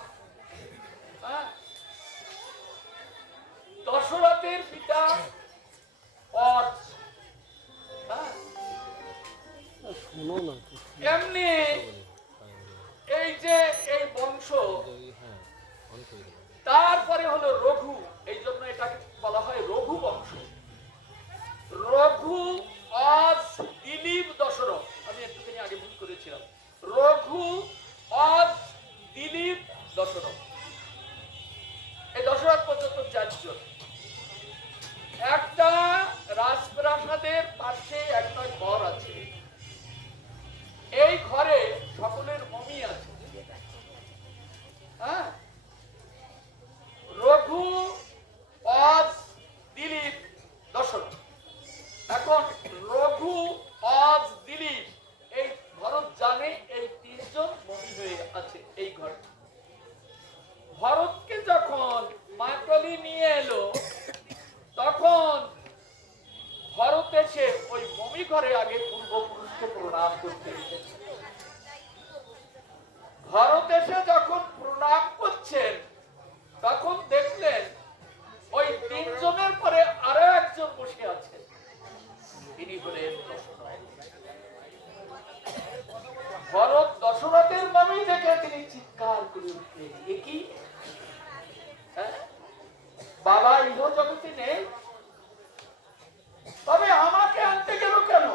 দশরথের পিতা অজ, শোনো না। এমনি এই যে এই বংশ, তারপরে হলো রঘু, এই জন্য এটাকে বলা হয় রঘু বংশ। রঘু, অজ, দিলীপ, দশরথ। আমি একটুখানি আগে ভুল করেছিলাম। রঘু, অজ, দিলীপ, দশরথ। এই দশরথ পর্যন্ত 4 জন। একটা রাজপ্রাসাদের পাশে একটা ঘর আছে, এই ঘরে সকলের মমি আছে। হ্যাঁ, রঘু, অজ, দিলীপ, দশরথ। এখন রঘু, অজ, দিলীপ, এই ভরত জানে এই 3 জন মমি হয়ে আছে এই ঘরে। ভরতকে যখন মাতলি নিয়ে এলো, তখন ভরত এসে ওই মমি ঘরে আগে পূর্বপুরুষকে প্রণাম করতে এসেছে। ভরত এসে যখন প্রণাম করছেন, তখন দেখলেন ওই 3 জনের পরে আরো একজন বসে আছে, তিনি হলেন দশরথ। ভরত দশরথের মমি দেখে তিনি চিৎকার করে উঠলেন, এ কি? বাবা ইহ জগতে নেই, তবে আমাকে আনতে গেল কেন?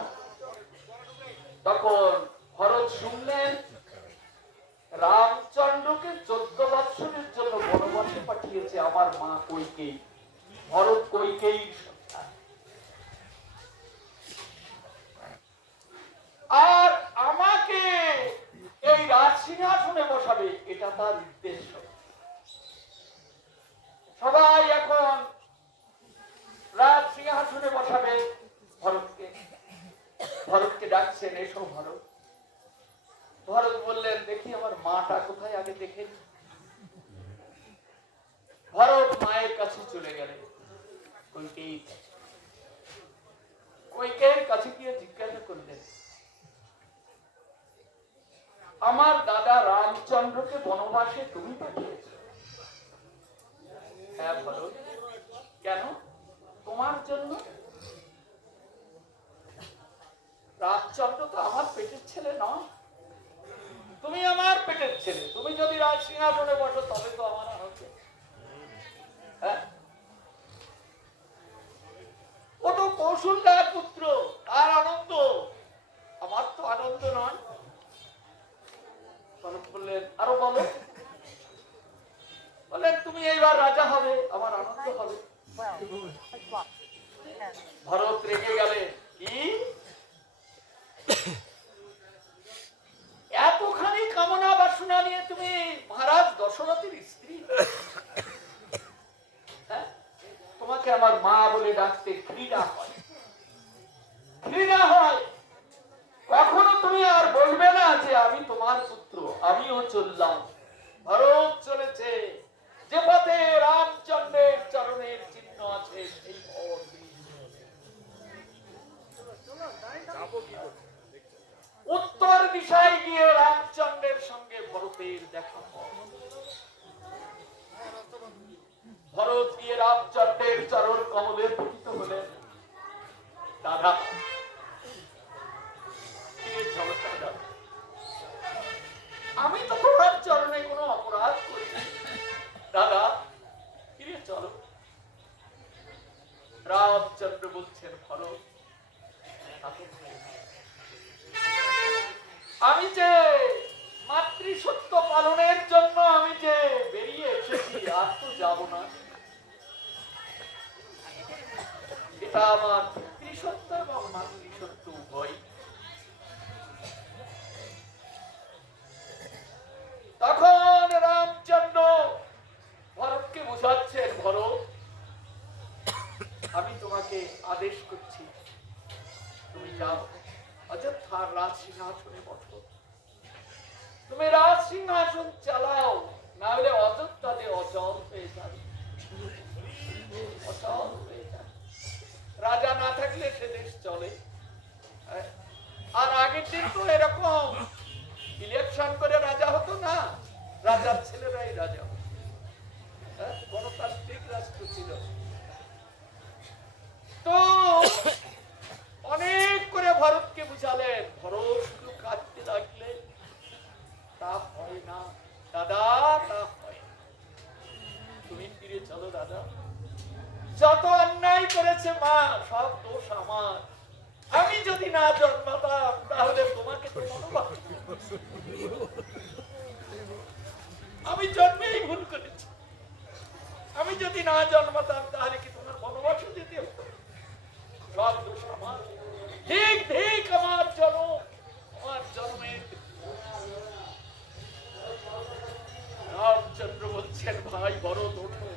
তখন ভরত শুনলেন রামচন্দ্রকে 14 বৎসরের জন্য বনবাসে পাঠিয়েছে আমার মা কৈকেয়ী। ভরত কৈকেয়ীর সন্তান। আর আমাকে এই রাজ সিংহাসনে বসাবে, এটা তার উদ্দেশ্য। সবাই এখন রাজ সিংহাসনে বসাবে ভরতকে। ভরতকে ডাকছেন, এসো ভরত। ভরত বললেন, দেখি আমার মাটা কোথায়, আগে দেখে। ভরত মায়ের কাছে চলে গেলেন, কৈকেয়ীর কাছে। কৈকেয়ীর কাছে গিয়ে জিজ্ঞাসা করলেন, আমার দাদা রামচন্দ্রকে বনবাসে তুমি পাঠিয়েছ? হ্যাঁ ভরত। কেন? তোমার জন্য। রামচন্দ্র তো আমার পেটের ছেলে নয়, তুমি আমার পেটের ছেলে। তুমি যদি রাজ সিংহাসনে বসো তবে তো আমার আনন্দ। হ্যাঁ, ও তো কৌশল্যার পুত্র, তার আনন্দ, আমার তো আনন্দ নয়। বললেন, আরো বলো। বললেন, তুমি এইবার রাজা হবে, আমার আনন্দ হবে। ভরত রেগে গেলে, কি এতখানি কামনা বাসনা নিয়ে তুমি মহারাজ দশরথের স্ত্রী? তোমাকে আমার মা বলে ডাকতে ঘৃণা হয়, ঘৃণা হয়। আমিও চললাম, ভারত চলেছে, যে পথে রামচন্দ্রের চরণের চিহ্ন আছে সেই পথ। উত্তর দিশায় গিয়ে রামচন্দ্রের সঙ্গে ভরতের দেখা হয়। ভরত গিয়ে রামচন্দ্রের চরণ কমলে পতিত হলেন। দাদা, আমি তো তোমার চরণে কোনো অপরাধ করিনি, দাদা ফিরে চলো। রামচন্দ্র বলছেন, ভরত, আমি যে মাতৃসত্য পালনের জন্য আমি যে বেরিয়ে এসেছি, আর তো যাব না। এটা আমার পিতৃসত্য এবং মাতৃসত্য উভয়। তখন রামচন্দ্র ভরতকে বোঝাচ্ছেন, ভরত, আমি তোমাকে আদেশ করছি, তুমি যাও অযোধ্যার রাজ সিংহাসনে বসো। তুমি রাজ সিংহাসন চালাও, না হলে অযোধ্যা যে অচল হয়ে যাবে, অচল হয়ে যাবে। রাজা না থাকলে সে দেশ চলে। আর আগের দিন তো এরকম ইলেকশন করে রাজা হতো না, রাজার ছেলেরাই রাজা হতো। গণতান্ত্রিক রাষ্ট্র ছিল। তো অনেক করে ভরতকে বুঝালেন, ভরত শুধু কাঁদতে লাগলে তা হয় না দাদা, তা হয় না। তুমি ফিরে চলো দাদা, যত অন্যায় করেছে মা সব দোষ আমার। আমি যদি না জন্মাতাম তাহলে তোমাকে তো মনোভাব, আমি জন্মেই ভুল করেছি। আমি যদি না জন্মাতাম তাহলে কি তোমার বনবাসে যেতে হতো? সব দোষ আমার। ঠিক ঠিক আমার জন্ম, আমার জন্মের। রামচন্দ্র বলছেন, ভাই ভরত, ওঠো,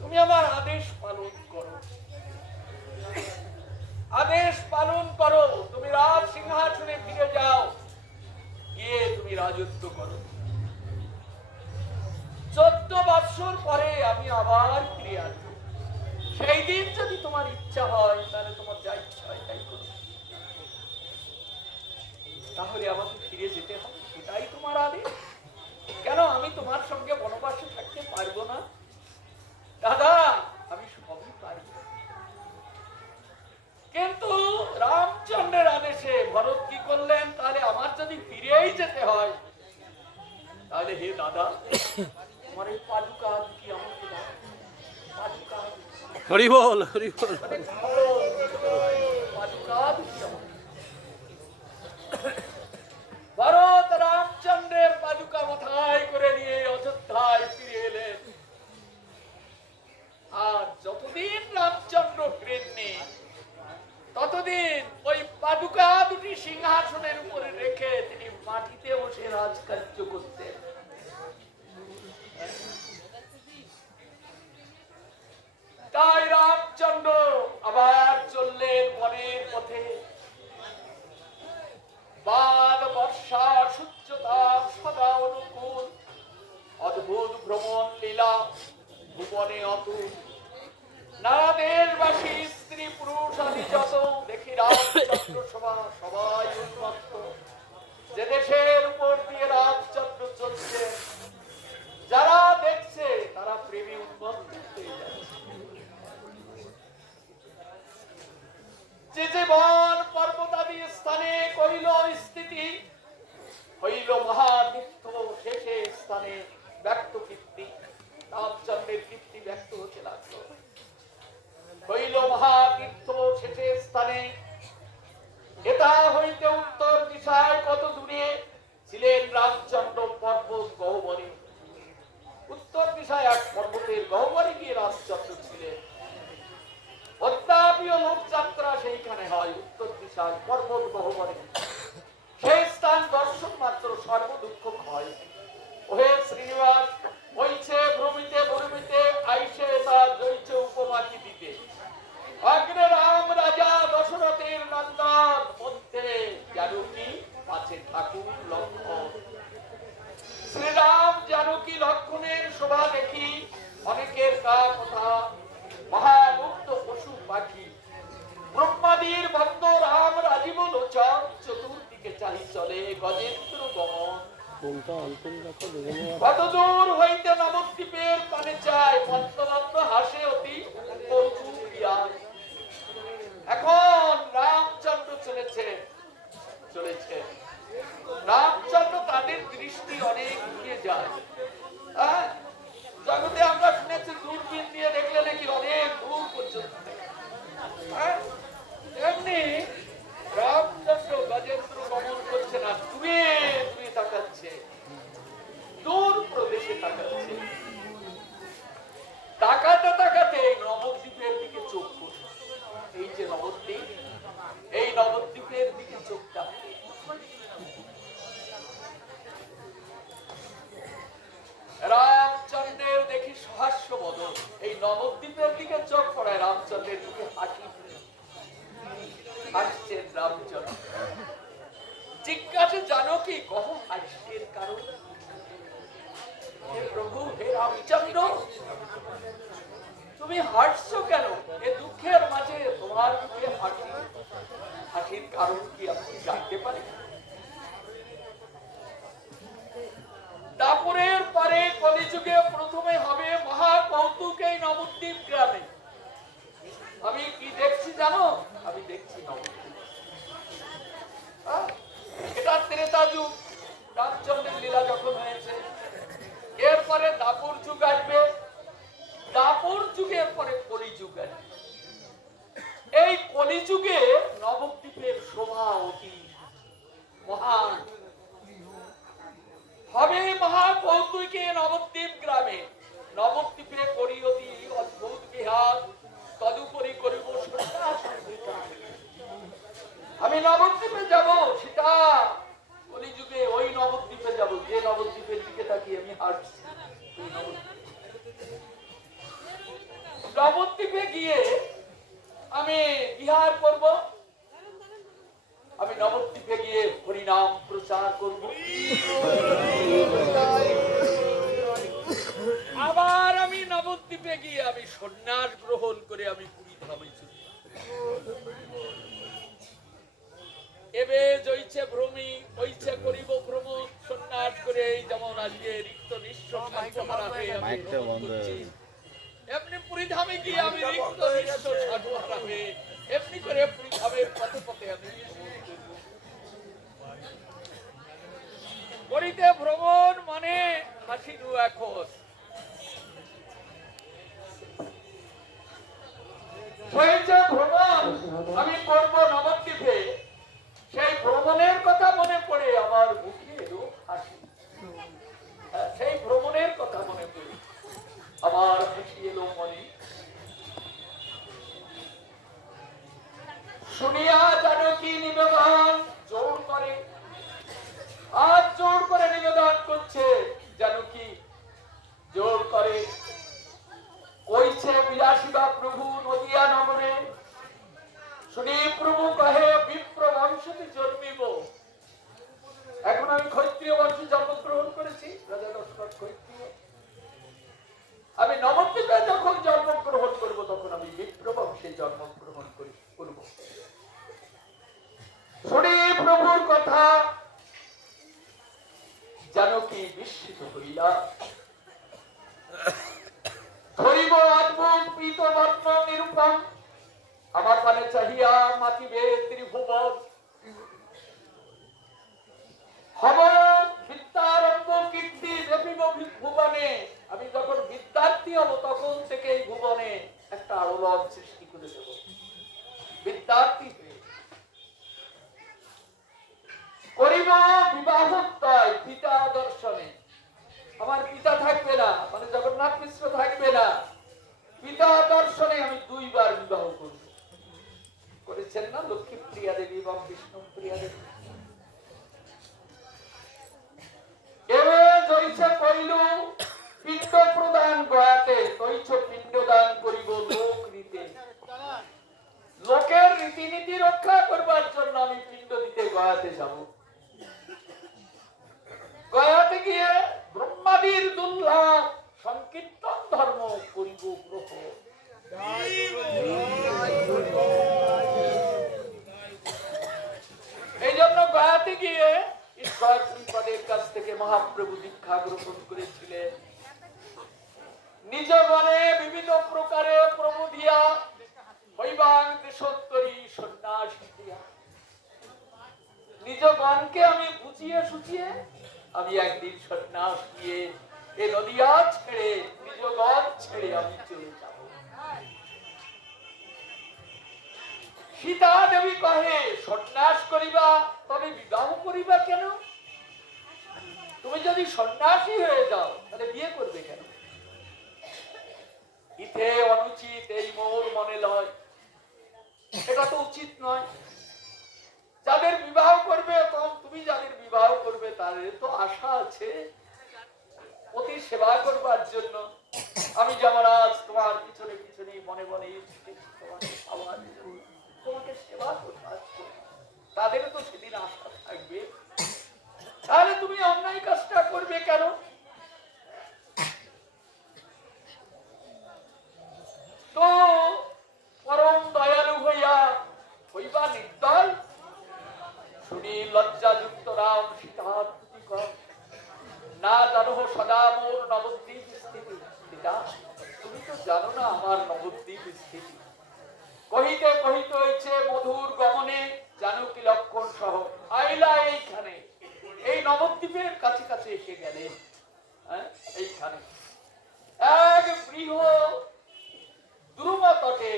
তুমি আমার আদেশ পালন করো, আদেশ পালন করো। তুমি রাজ সিংহাসনে ফিরে যাও, গিয়ে তুমি রাজত্ব করো। 14 বৎসর পরে আমি আবার ফিরে আসবো। সেই দিন যদি তোমার ইচ্ছা হয় তাহলে তোমার যা ইচ্ছা হয় তাই করো। তাহলে আমাকে ফিরে যেতে হবে, এটাই তোমার আদেশ? কেন আমি তোমার সঙ্গে বনবাসে থাকতে পারবো না? দাদা, আমি সবই পারি। কিন্তু রামচন্দ্রের আদেশে ভরত কি করলেন, তাহলে আমার যদি ফিরেই যেতে হয় তাহলে হে দাদা, তোমার এই পাদুকা কি আমাকে দাও, পাদুকা। হরি বল, হরি বল। ভরত রামচন্দ্রের পাদুকা মাথায় করে নিয়ে অযোধ্যায় ফিরে এলেন। আর যতদিন রামচন্দ্র ফিরেননি ততদিন ওই পাদুকা দুটি সিংহাসনের উপরে রেখে তিনি মাটিতে বসে রাজকার্য করতেন। তাই রামচন্দ্র আবার চললেন বনের পথে। বাদ বর্ষা সূর্যতাপ সদা অনুকূল, অদ্ভুত ভ্রমণ লীলা ভুবনে অতুল। নানা দেশবাসী স্ত্রী পুরুষ আদি যত দেখি রামচন্দ্র সবাই উন্মত্ত। যে দেশের উপর দিয়ে রামচন্দ্র চলছেন, যারা দেখছে তারা প্রেমী উন্মত্ত হয়ে যাচ্ছে। যে যে বন পর্বতাদি স্থানে কইল স্থিতি, হইল মহাতীর্থ শেষে স্থানে ব্যক্ত কীর্তি। রামচন্দ্রের কীর্তি ব্যক্ত হতে লাগলো। হইল মহাতীর্থ শেষে স্থানে, এটা হইতে উত্তর দিশায় কত দূরে ছিলেন রামচন্দ্র পর্বত গহ্বরে। উত্তর দিশায় এক পর্বতের গহ্বরে গিয়ে রামচন্দ্র ছিলেন। অত্যাপীয় লোকযাত্রা সেইখানে হয়, উত্তর দিশায় পর্বত গহ্বরে। সেই স্থান দর্শন মাত্র সর্ব দুঃখ হয়। ওহে শ্রীনিবাস, হইছে ভ্রমিতে ভ্রমিতে আইসে তা জইছে উপমাকি দিতে। অগ্রে রাম রাজা দশরথের নন্দন, মধ্যে জানুকি রাখি। ব্রহ্মাদির বন্ধ রাম রাজীব লোচন, চতুর্দিকে চাহি চলে গজেন্দ্র গমন। কোনটা অন্তর রাখো দেখে নেওয়া। কত দূর হইতে নবদ্বীপের পানে চায়, মন্দ মন্দ হাসে অতি কৌতুকিয়া। এখন রামচন্দ্র চলেছে। রামচন্দ্র তাদের দৃষ্টি অনেক এগিয়ে যায়। হ্যাঁ, জগতে আমরা শুনেছি দূরবীন দিয়ে দেখলে নাকি অনেক দূর পর্যন্ত। হ্যাঁ, এমনি রামচন্দ্র গজেন্দ্র গমন করছে না, দূরে দূরে তাকাচ্ছে, দূর প্রদেশে তাকাচ্ছে। তাকাতে তাকাতে এই নবদ্বীপের দিকে চোখ পড়ে। এই যে নবদ্বীপ, এই নবদ্বীপের দিকে চোখটা রামচন্দ্রের দেখি সহাস্য বদন। এই নবদ্বীপের দিকে চোখ পড়ায় রামচন্দ্রের দিকে হাসছেন রামচন্দ্র। জিজ্ঞাসা জানো কি, কহ হাস্যের কারণ? হে প্রভু, হে রামচন্দ্র, তুমি হাসছো কেন? এ দুঃখের মাঝে তোমার মুখে হাসির কারণ কি আপনি জানতে পারেন? দাপুরের পরে কলিযুগে প্রথমে হবে মহা কৌতুক এই নবদ্বীপ গ্রামে। আমি কি দেখছি জানো? আমি দেখছি নবদ্বীপ। এটা ত্রেতা যুগ, রামচন্দ্রের লীলা যখন হয়েছে। এরপরে দাপুর যুগ আসবে, দাপুর যুগের পরে কলিযুগ আসবে। এই কলিযুগে নবদ্বীপের শোভা অতি মহান হবে। মহা কৌতুকে নবদ্বীপ গ্রামে। নবদ্বীপে করি অতি অদ্ভুত বিহার, তদুপরি করিব আমি নবদ্বীপে যাব, সেটা কলিযুগে ওই নবদ্বীপে যাব যে নবদ্বীপের দিকে তাকিয়ে আমি হাঁটছি। নবদ্বীপে গিয়ে আমি বিহার করব, আমি নবদ্বীপে গিয়ে হরিনাম প্রচার করব। আবার আমি নবদ্বীপে গিয়ে আমি সন্ন্যাস গ্রহণ করে আমি পুরী ধামে চলি। এবে জইছে ভ্রমি, হইছে করিব ভ্রমণ, সন্ন্যাস করে এই যেমন আজকে রিক্ত নিঃস্ব সাধুহারা হয়ে আমি ভ্রমণ করছি, এমনি পুরী ধামে গিয়ে আমি রিক্ত নিঃস্ব সাধুহারা হয়ে এমনি করে পুরী ধামের পথে পথে আমি করিতে ভ্রমণ মানে হাসিনু এখন। সেই যে ভ্রমণ আমি করব নবদ্বীপে, সেই ভ্রমণের কথা মনে পড়ে আমার মুখে এলো হাসি। সেই ভ্রমণের কথা মনে পড়ে আমার হাসি এলো মনে। শুনিয়া জানকী নিবেদন জোর করে, আর জোর করে নিবেদন করছে। জানকী জোর করে কইছে, বিলাসিবা প্রভু নদিয়া নগরে। শুনি প্রভু কহে, বিপ্র বংশতে জন্মিব। এখন আমি ক্ষত্রিয় বংশে জন্মগ্রহণ করেছি, রাজা দশরথ ক্ষত্রিয়। আমি নবদ্বীপে যখন জন্মগ্রহণ করব, তখন আমি বিপ্র বংশে জন্মগ্রহণ করব। শুনি প্রভুর কথা জানকী বিস্মিত হইলা। ধরিব অদ্ভুত পীতবর্ণ নিরূপম, আমার পানে চাহিয়া মাতিবে ত্রিভুবন। হব বিদ্যারম্ভ কীর্তি ব্যাপিব ভুবনে। আমি যখন বিদ্যার্থী হব, তখন থেকে এই ভুবনে একটা আলোড়ন সৃষ্টি করে দেব। বিদ্যার্থী করিব বিবাহোত্তয় পিতা দর্শনে। আমার পিতা থাকবে না, মানে জগন্নাথ মিশ্র থাকবে না, পিতা দর্শনে আমি 2 বার বিবাহ করব। করেছেন না লক্ষ্মী প্রিয়া দেবী এবং বিষ্ণু প্রিয়া দেবী। এবে জইছে কইল পিণ্ড প্রদান গয়াতে, তৈছ পিণ্ড দান করিব লোক রীতে। লোকের রীতিনীতি রক্ষা করবার জন্য আমি পিণ্ড দিতে গয়াতে যাব। গয়াতে গিয়ে ব্রহ্মাদির দুর্লভ সংকীর্তন ধর্ম করিব গ্রহ। এই জন্য গয়াতে গিয়ে ঈশ্বর শ্রীপদের কাছ থেকে মহাপ্রভু দীক্ষা গ্রহণ করেছিলেন। নিজ গণে বিভিন্ন প্রকারে প্রভু দিয়া হৈবাং দেশোত্তরী সন্ন্যাসী দিয়া নিজ গণকে আমি বুঝিয়ে সুঝিয়ে আমি একদিন সন্ন্যাস নিয়ে এ নদিয়া ছেড়ে নিজ গণ ছেড়ে আমি চলে যাব। সীতা দেবী কহে সন্ন্যাস করিবা তবে বিবাহ করিবা কেন? তুমি যদি সন্ন্যাসী হয়ে যাও তাহলে বিয়ে করবে কেন? ইতে অনুচিত এই মোর মনে লয়, এটা তো উচিত নয়। যাদের বিবাহ করবে তখন তুমি যাদের বিবাহ করবে তাদের তো আশা আছে অতি সেবা করবার জন্য। আমি যেমন আজ তোমার পিছনে পিছনে মনে মনে তোমাকে সেবা করবার জন্য, তাদেরও তো সেদিন আশা থাকবে। তাহলে তুমি অন্যায় কাজটা করবে কেন? তো পরম দয়ালু হইয়া হইবা নির্দয়, শুনি লজ্জাযুক্ত রাম সীতার প্রতি কর না জানো সদা মোর নবদ্বীপ স্থিতি। সীতা তুমি তো জানো না আমার নবদ্বীপ স্থিতি। কহিতে কহিতে হইছে মধুর গমনে জানো কি লক্ষণ সহ আইলা এইখানে, এই নবদ্বীপের কাছে কাছে এসে গেলেন। এইখানে এক বৃহৎ দ্রুম তটে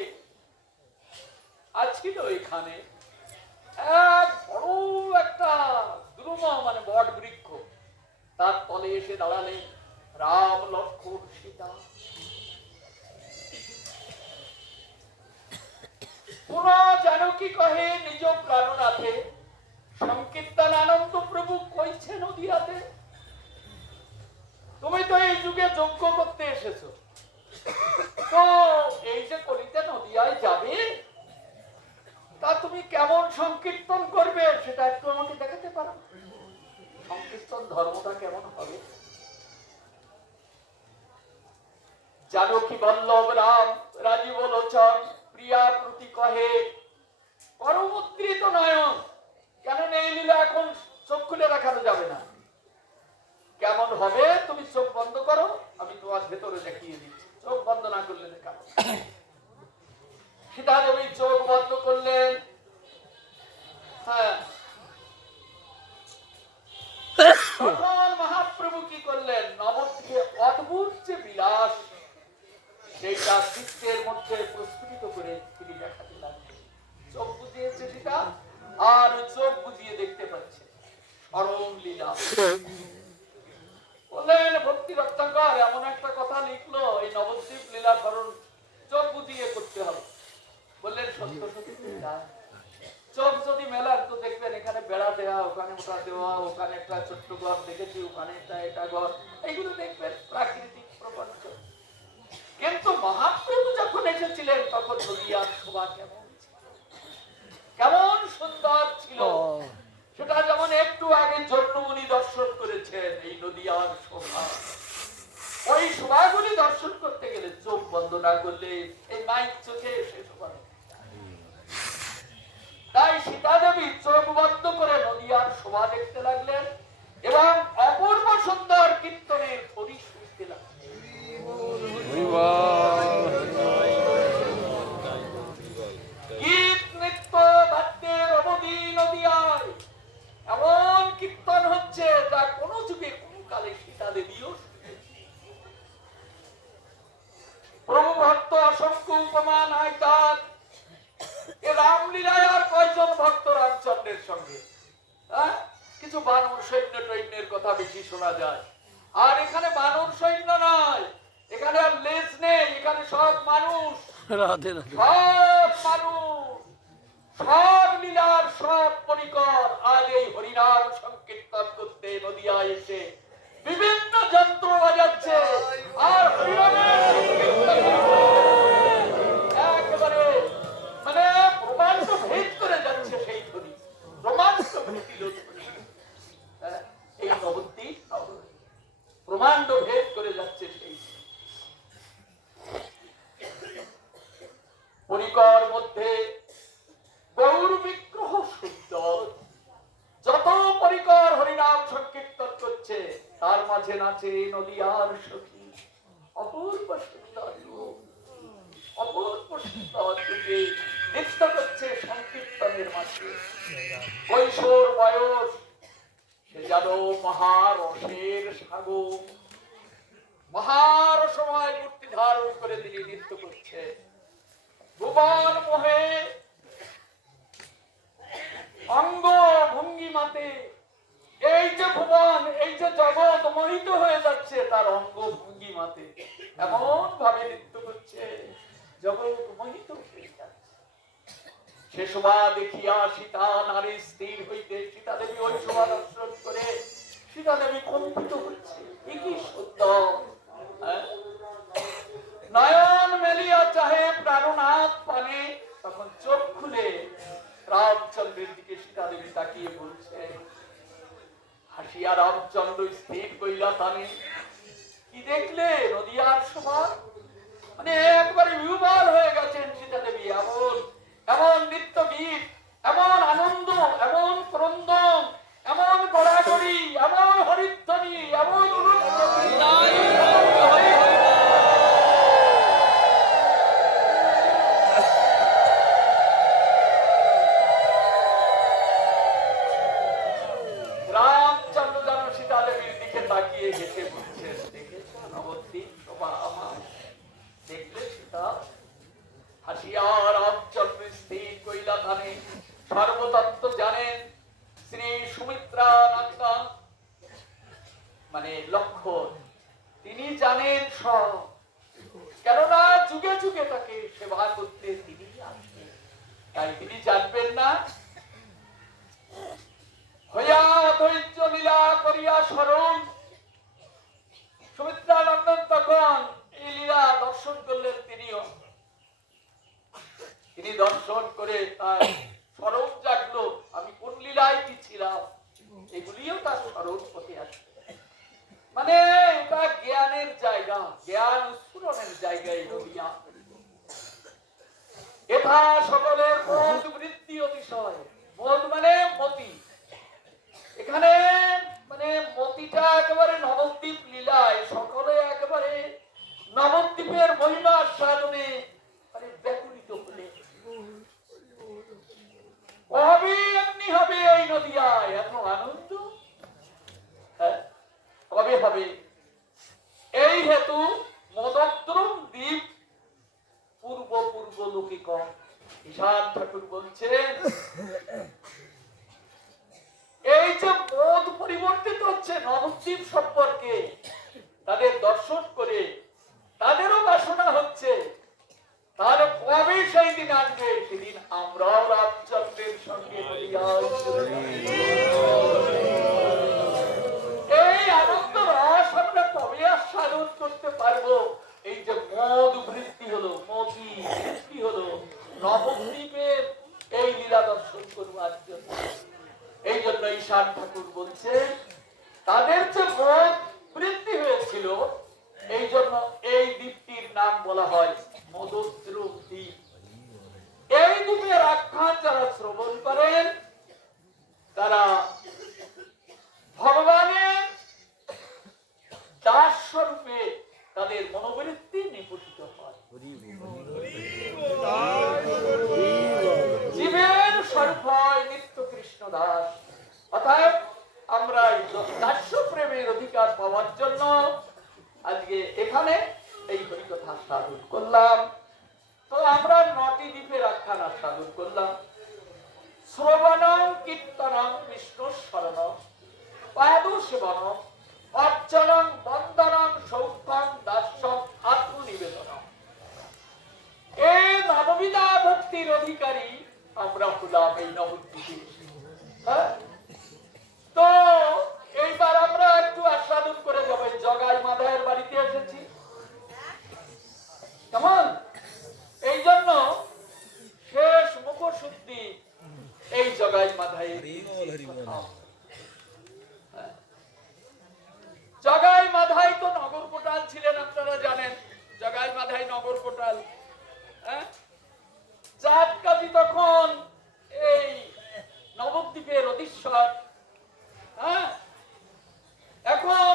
আছিল, এখানে এক বড় একটা দ্রুম মানে বট বৃক্ষ, তার তলে এসে দাঁড়ালেন রাম লক্ষ্মণ সীতা। পুনঃ জানকী কহে নিজ প্রাণনাথে সংকীর্তন আনন্দ প্রভু কইছে নদিয়াতে। তুমি তো এই যুগে যজ্ঞ করতে এসেছো, তো এই যে কলিতে নদিয়ায় যাবে তা তুমি কেমন সংকীর্তন করবে সেটা একটু আমাকে দেখাতে পারো? সংকীর্তন ধর্মটা কেমন হবে? জানকী বল্লভ রাম রাজীব লোচন প্রিয়া প্রতি কহে পরমুদ্রিত নয়ন। কেন এই লীলা এখন চোখ খুলে দেখানো যাবে না। কেমন হবে তুমি চোখ বন্ধ করো, আমি তোমার ভেতরে দেখিয়ে দিচ্ছি। চোখ বন্ধ না করলে দেখাবো। সীতা দেবী চোখ বন্ধ করলেন। হ্যাঁ, তখন মহাপ্রভু কি করলেন? নবদ্বীপে অদ্ভুত যে বিলাস সেইটা চিত্তের মধ্যে প্রস্ফুটিত করে তিনি দেখাতে লাগলেন। চোখ বুঝিয়েছে সীতা, আর চোখ বুঝিয়ে দেখতে পাচ্ছে পরম লীলা। বললেন ভক্তি রত্নাকর এমন একটা কথা লিখলো, এই নবদ্বীপ লীলা স্মরণ চোখ বুঝিয়ে করতে হবে। বললেন সত্য সত্যি চোখ যদি মেলার তো দেখবেন এখানে বেড়া দেওয়া, ওখানে মোটা দেওয়া, ওখানে একটা ছোট্ট ঘর দেখেছি, ওখানে এটা ঘর, এইগুলো দেখবেন প্রাকৃতিক প্রপঞ্চ। কিন্তু মহাপ্রভু যখন এসেছিলেন তখন নদিয়ার শোভা কেমন ছিল, কেমন সুন্দর ছিল, সেটা যেমন একটু আগে জন্মমুনি দর্শন করেছেন। এই নদিয়ার শোভা, ওই শোভাগুলি দর্শন করতে গেলে চোখ বন্ধ না করলে এই মাইক চোখে সে শোভা। তাই সীতা দেবী চোখ বন্ধ করে নদিয়ার শোভা দেখতে লাগলেন এবং অপূর্ব সুন্দর কীর্তনের ধ্বনি শুনতে লাগলেন। গীত নৃত্য বাদ্যের অবধি নদিয়ায় এমন কীর্তন হচ্ছে যা কোনো যুগে কোনো কালে সীতা দেবীও প্রভু ভক্ত অসংখ্য উপমা নাই তার। এ রামলীলায় আর কয়জন ভক্ত রামচন্দ্রের সঙ্গে? কিছু বানর সৈন্য টৈন্যের কথা বেশি শোনা যায়। আর এখানে বানর সৈন্য নয়, এখানে আর লেজ নেই, এখানে সব মানুষ, সব মানুষ, সব লীলার সব পরিকর আজ এই হরিনাম সংকীর্তন করতে নদিয়ায় এসে বিভিন্ন যন্ত্র বাজাচ্ছে আর হরিনামের সংকীর্তন একেবারে মানে প্রমাণ্ড ভেদ করে যাচ্ছে। সেই ধ্বনি প্রমাণ্ড এই নবদ্বীপ প্রমাণ্ড ভেদ করে যাচ্ছে। সেই মাঝে নাচে নদিয়ার সখী, অপূর্ব সুন্দর রূপ, অপূর্ব সুন্দর রূপে নৃত্য করছে সংকীর্তনের মাঝে। কৈশোর বয়স, সে যেন মহারসের সাগর, মহারসময় মূর্তি ধারণ করে তিনি নৃত্য করছে। ভুবন মোহে অঙ্গ ভঙ্গিমাতে এই যে ভুবন, এই যে জগৎ মোহিত হয়ে যাচ্ছে তার অঙ্গ ভঙ্গিমাতে, এমন ভাবে নৃত্য করছে জগৎ মোহিত হয়ে যাচ্ছে। সে শোভা দেখিয়া সীতা নারী স্থির হইতে, সীতা দেবী ওই শোভা দর্শন করে সীতা দেবী কম্পিত হচ্ছে। এ কি সুন্দর! নয়ন মেলিয়া চাহে প্রাণনাথ পানে, তখন চোখ খুলে রামচন্দ্রের দিকে সীতা দেবী তাকিয়ে বলছে, হাসিয়া রামচন্দ্র স্থির কইলা তানে। কি দেখলে নদিয়ার শোভা? মানে একবারে বিহ্বল হয়ে গেছেন সীতা দেবী। এমন এমন নৃত্য গীত, এমন আনন্দ, এমন ক্রন্দন, এমন গড়াগড়ি, এমন হরিধ্বনি, এমন রামচন্দ্র যেন সীতা দেবীর দিকে তাকিয়ে হেসে বলছেন, দেখেছ নবদ্বীপ শোভা আমার? দেখলে সীতা? হাসিয়া রামচন্দ্র স্থির কইলা ধানে। সর্বতত্ত্ব জানেন শ্রী সুমিত্রা নাঙ্গা, মানে লক্ষণ, তিনি জানেন সব। কেননা যুগে যুগে তাকে সেবা করতে তিনি আসবেন, তাই তিনি জানবেন না? হইয়া অধৈর্য লীলা করিয়া স্মরণ, সুমিত্রানন্দন তখন এই লীলা দর্শন করলেন। তিনি দর্শন করে তার স্মরণ জাগলো, আমি কোন লীলায় কি ছিলাম, এগুলিও তার স্মরণ পথে আসবে। মানে এটা জ্ঞানের জায়গা, জ্ঞান স্ফুরণের জায়গায় নদিয়া। এটা সকলের বোধ বৃত্তি অতিশয়। বোধ মানে মতি, এখানে মানে মতিটা একেবারে নবদ্বীপ লীলায় সকলে একেবারে নবদ্বীপের মহিমা সাধনে মানে ব্যাকুলিত হলে কবে এমনি হবে এই নদিয়ায় এত আনন্দ, কবে হবে? এই হেতু মদদ্রম দ্বীপ পূর্ব পূর্ব লৌকিক ঈশান ঠাকুর বলছেন, এই যে বোধ পরিবর্তিত হচ্ছে নবদ্বীপ সম্পর্কে, তাদের দর্শন করে তাদেরও বাসনা হচ্ছে, তাহলে কবে সেই দিন আসবে? সেদিন আমরাও রামচন্দ্রের সঙ্গে এই আনন্দ রস আমরা কবে আস্বাদন করতে পারবো? এই যে মদ বৃত্তি হলো, মতি বৃত্তি হলো নবদ্বীপের এই লীলা দর্শন করবার জন্য। এই জন্য ঈশান ঠাকুর বলছে তাদের যে মদ বৃত্তি হয়েছিল, এই জন্য এই দ্বীপটির নাম বলা হয় মদদ্রুম দ্বীপ। এই দ্বীপের আখ্যান যারা শ্রবণ করেন তারা ভগবানের দাস স্বরূপে তাদের মনোবৃত্তি নিপুটিত হয়। জীবের স্বরূপ হয় নিত্য কৃষ্ণ দাস। অর্থাৎ আমরা দাস্য প্রেমের অধিকার পাওয়ার জন্য আজকে এখানে এই হরিকথা সাধন করলাম। তো আমরা 9টি দ্বীপের আখ্যান সাধন করলাম। শ্রবণং কীর্তনং বিষ্ণু স্মরণং পাদুসেবনং অর্চনং বন্দনং সৌখ্যং দাস্যং আত্মনিবেদনং। এই নববিধা ভক্তির অধিকারী আমরা হলাম এই নবদ্বীপে। তো এইবার আমরা একটু আস্বাদন করে যাবো। জগাই মাধায়ের বাড়িতে এসেছি, কেমন? এই জন্য শেষ মুখশুদ্ধি এই জগাই মাধায়ের। জগাই মাধাই তো নগর কোটাল ছিলেন, আপনারা জানেন। জগাই মাধাই নগর কোটাল। চাঁদ কাজী তখন এই নবদ্বীপের অধীশ্বর। এখন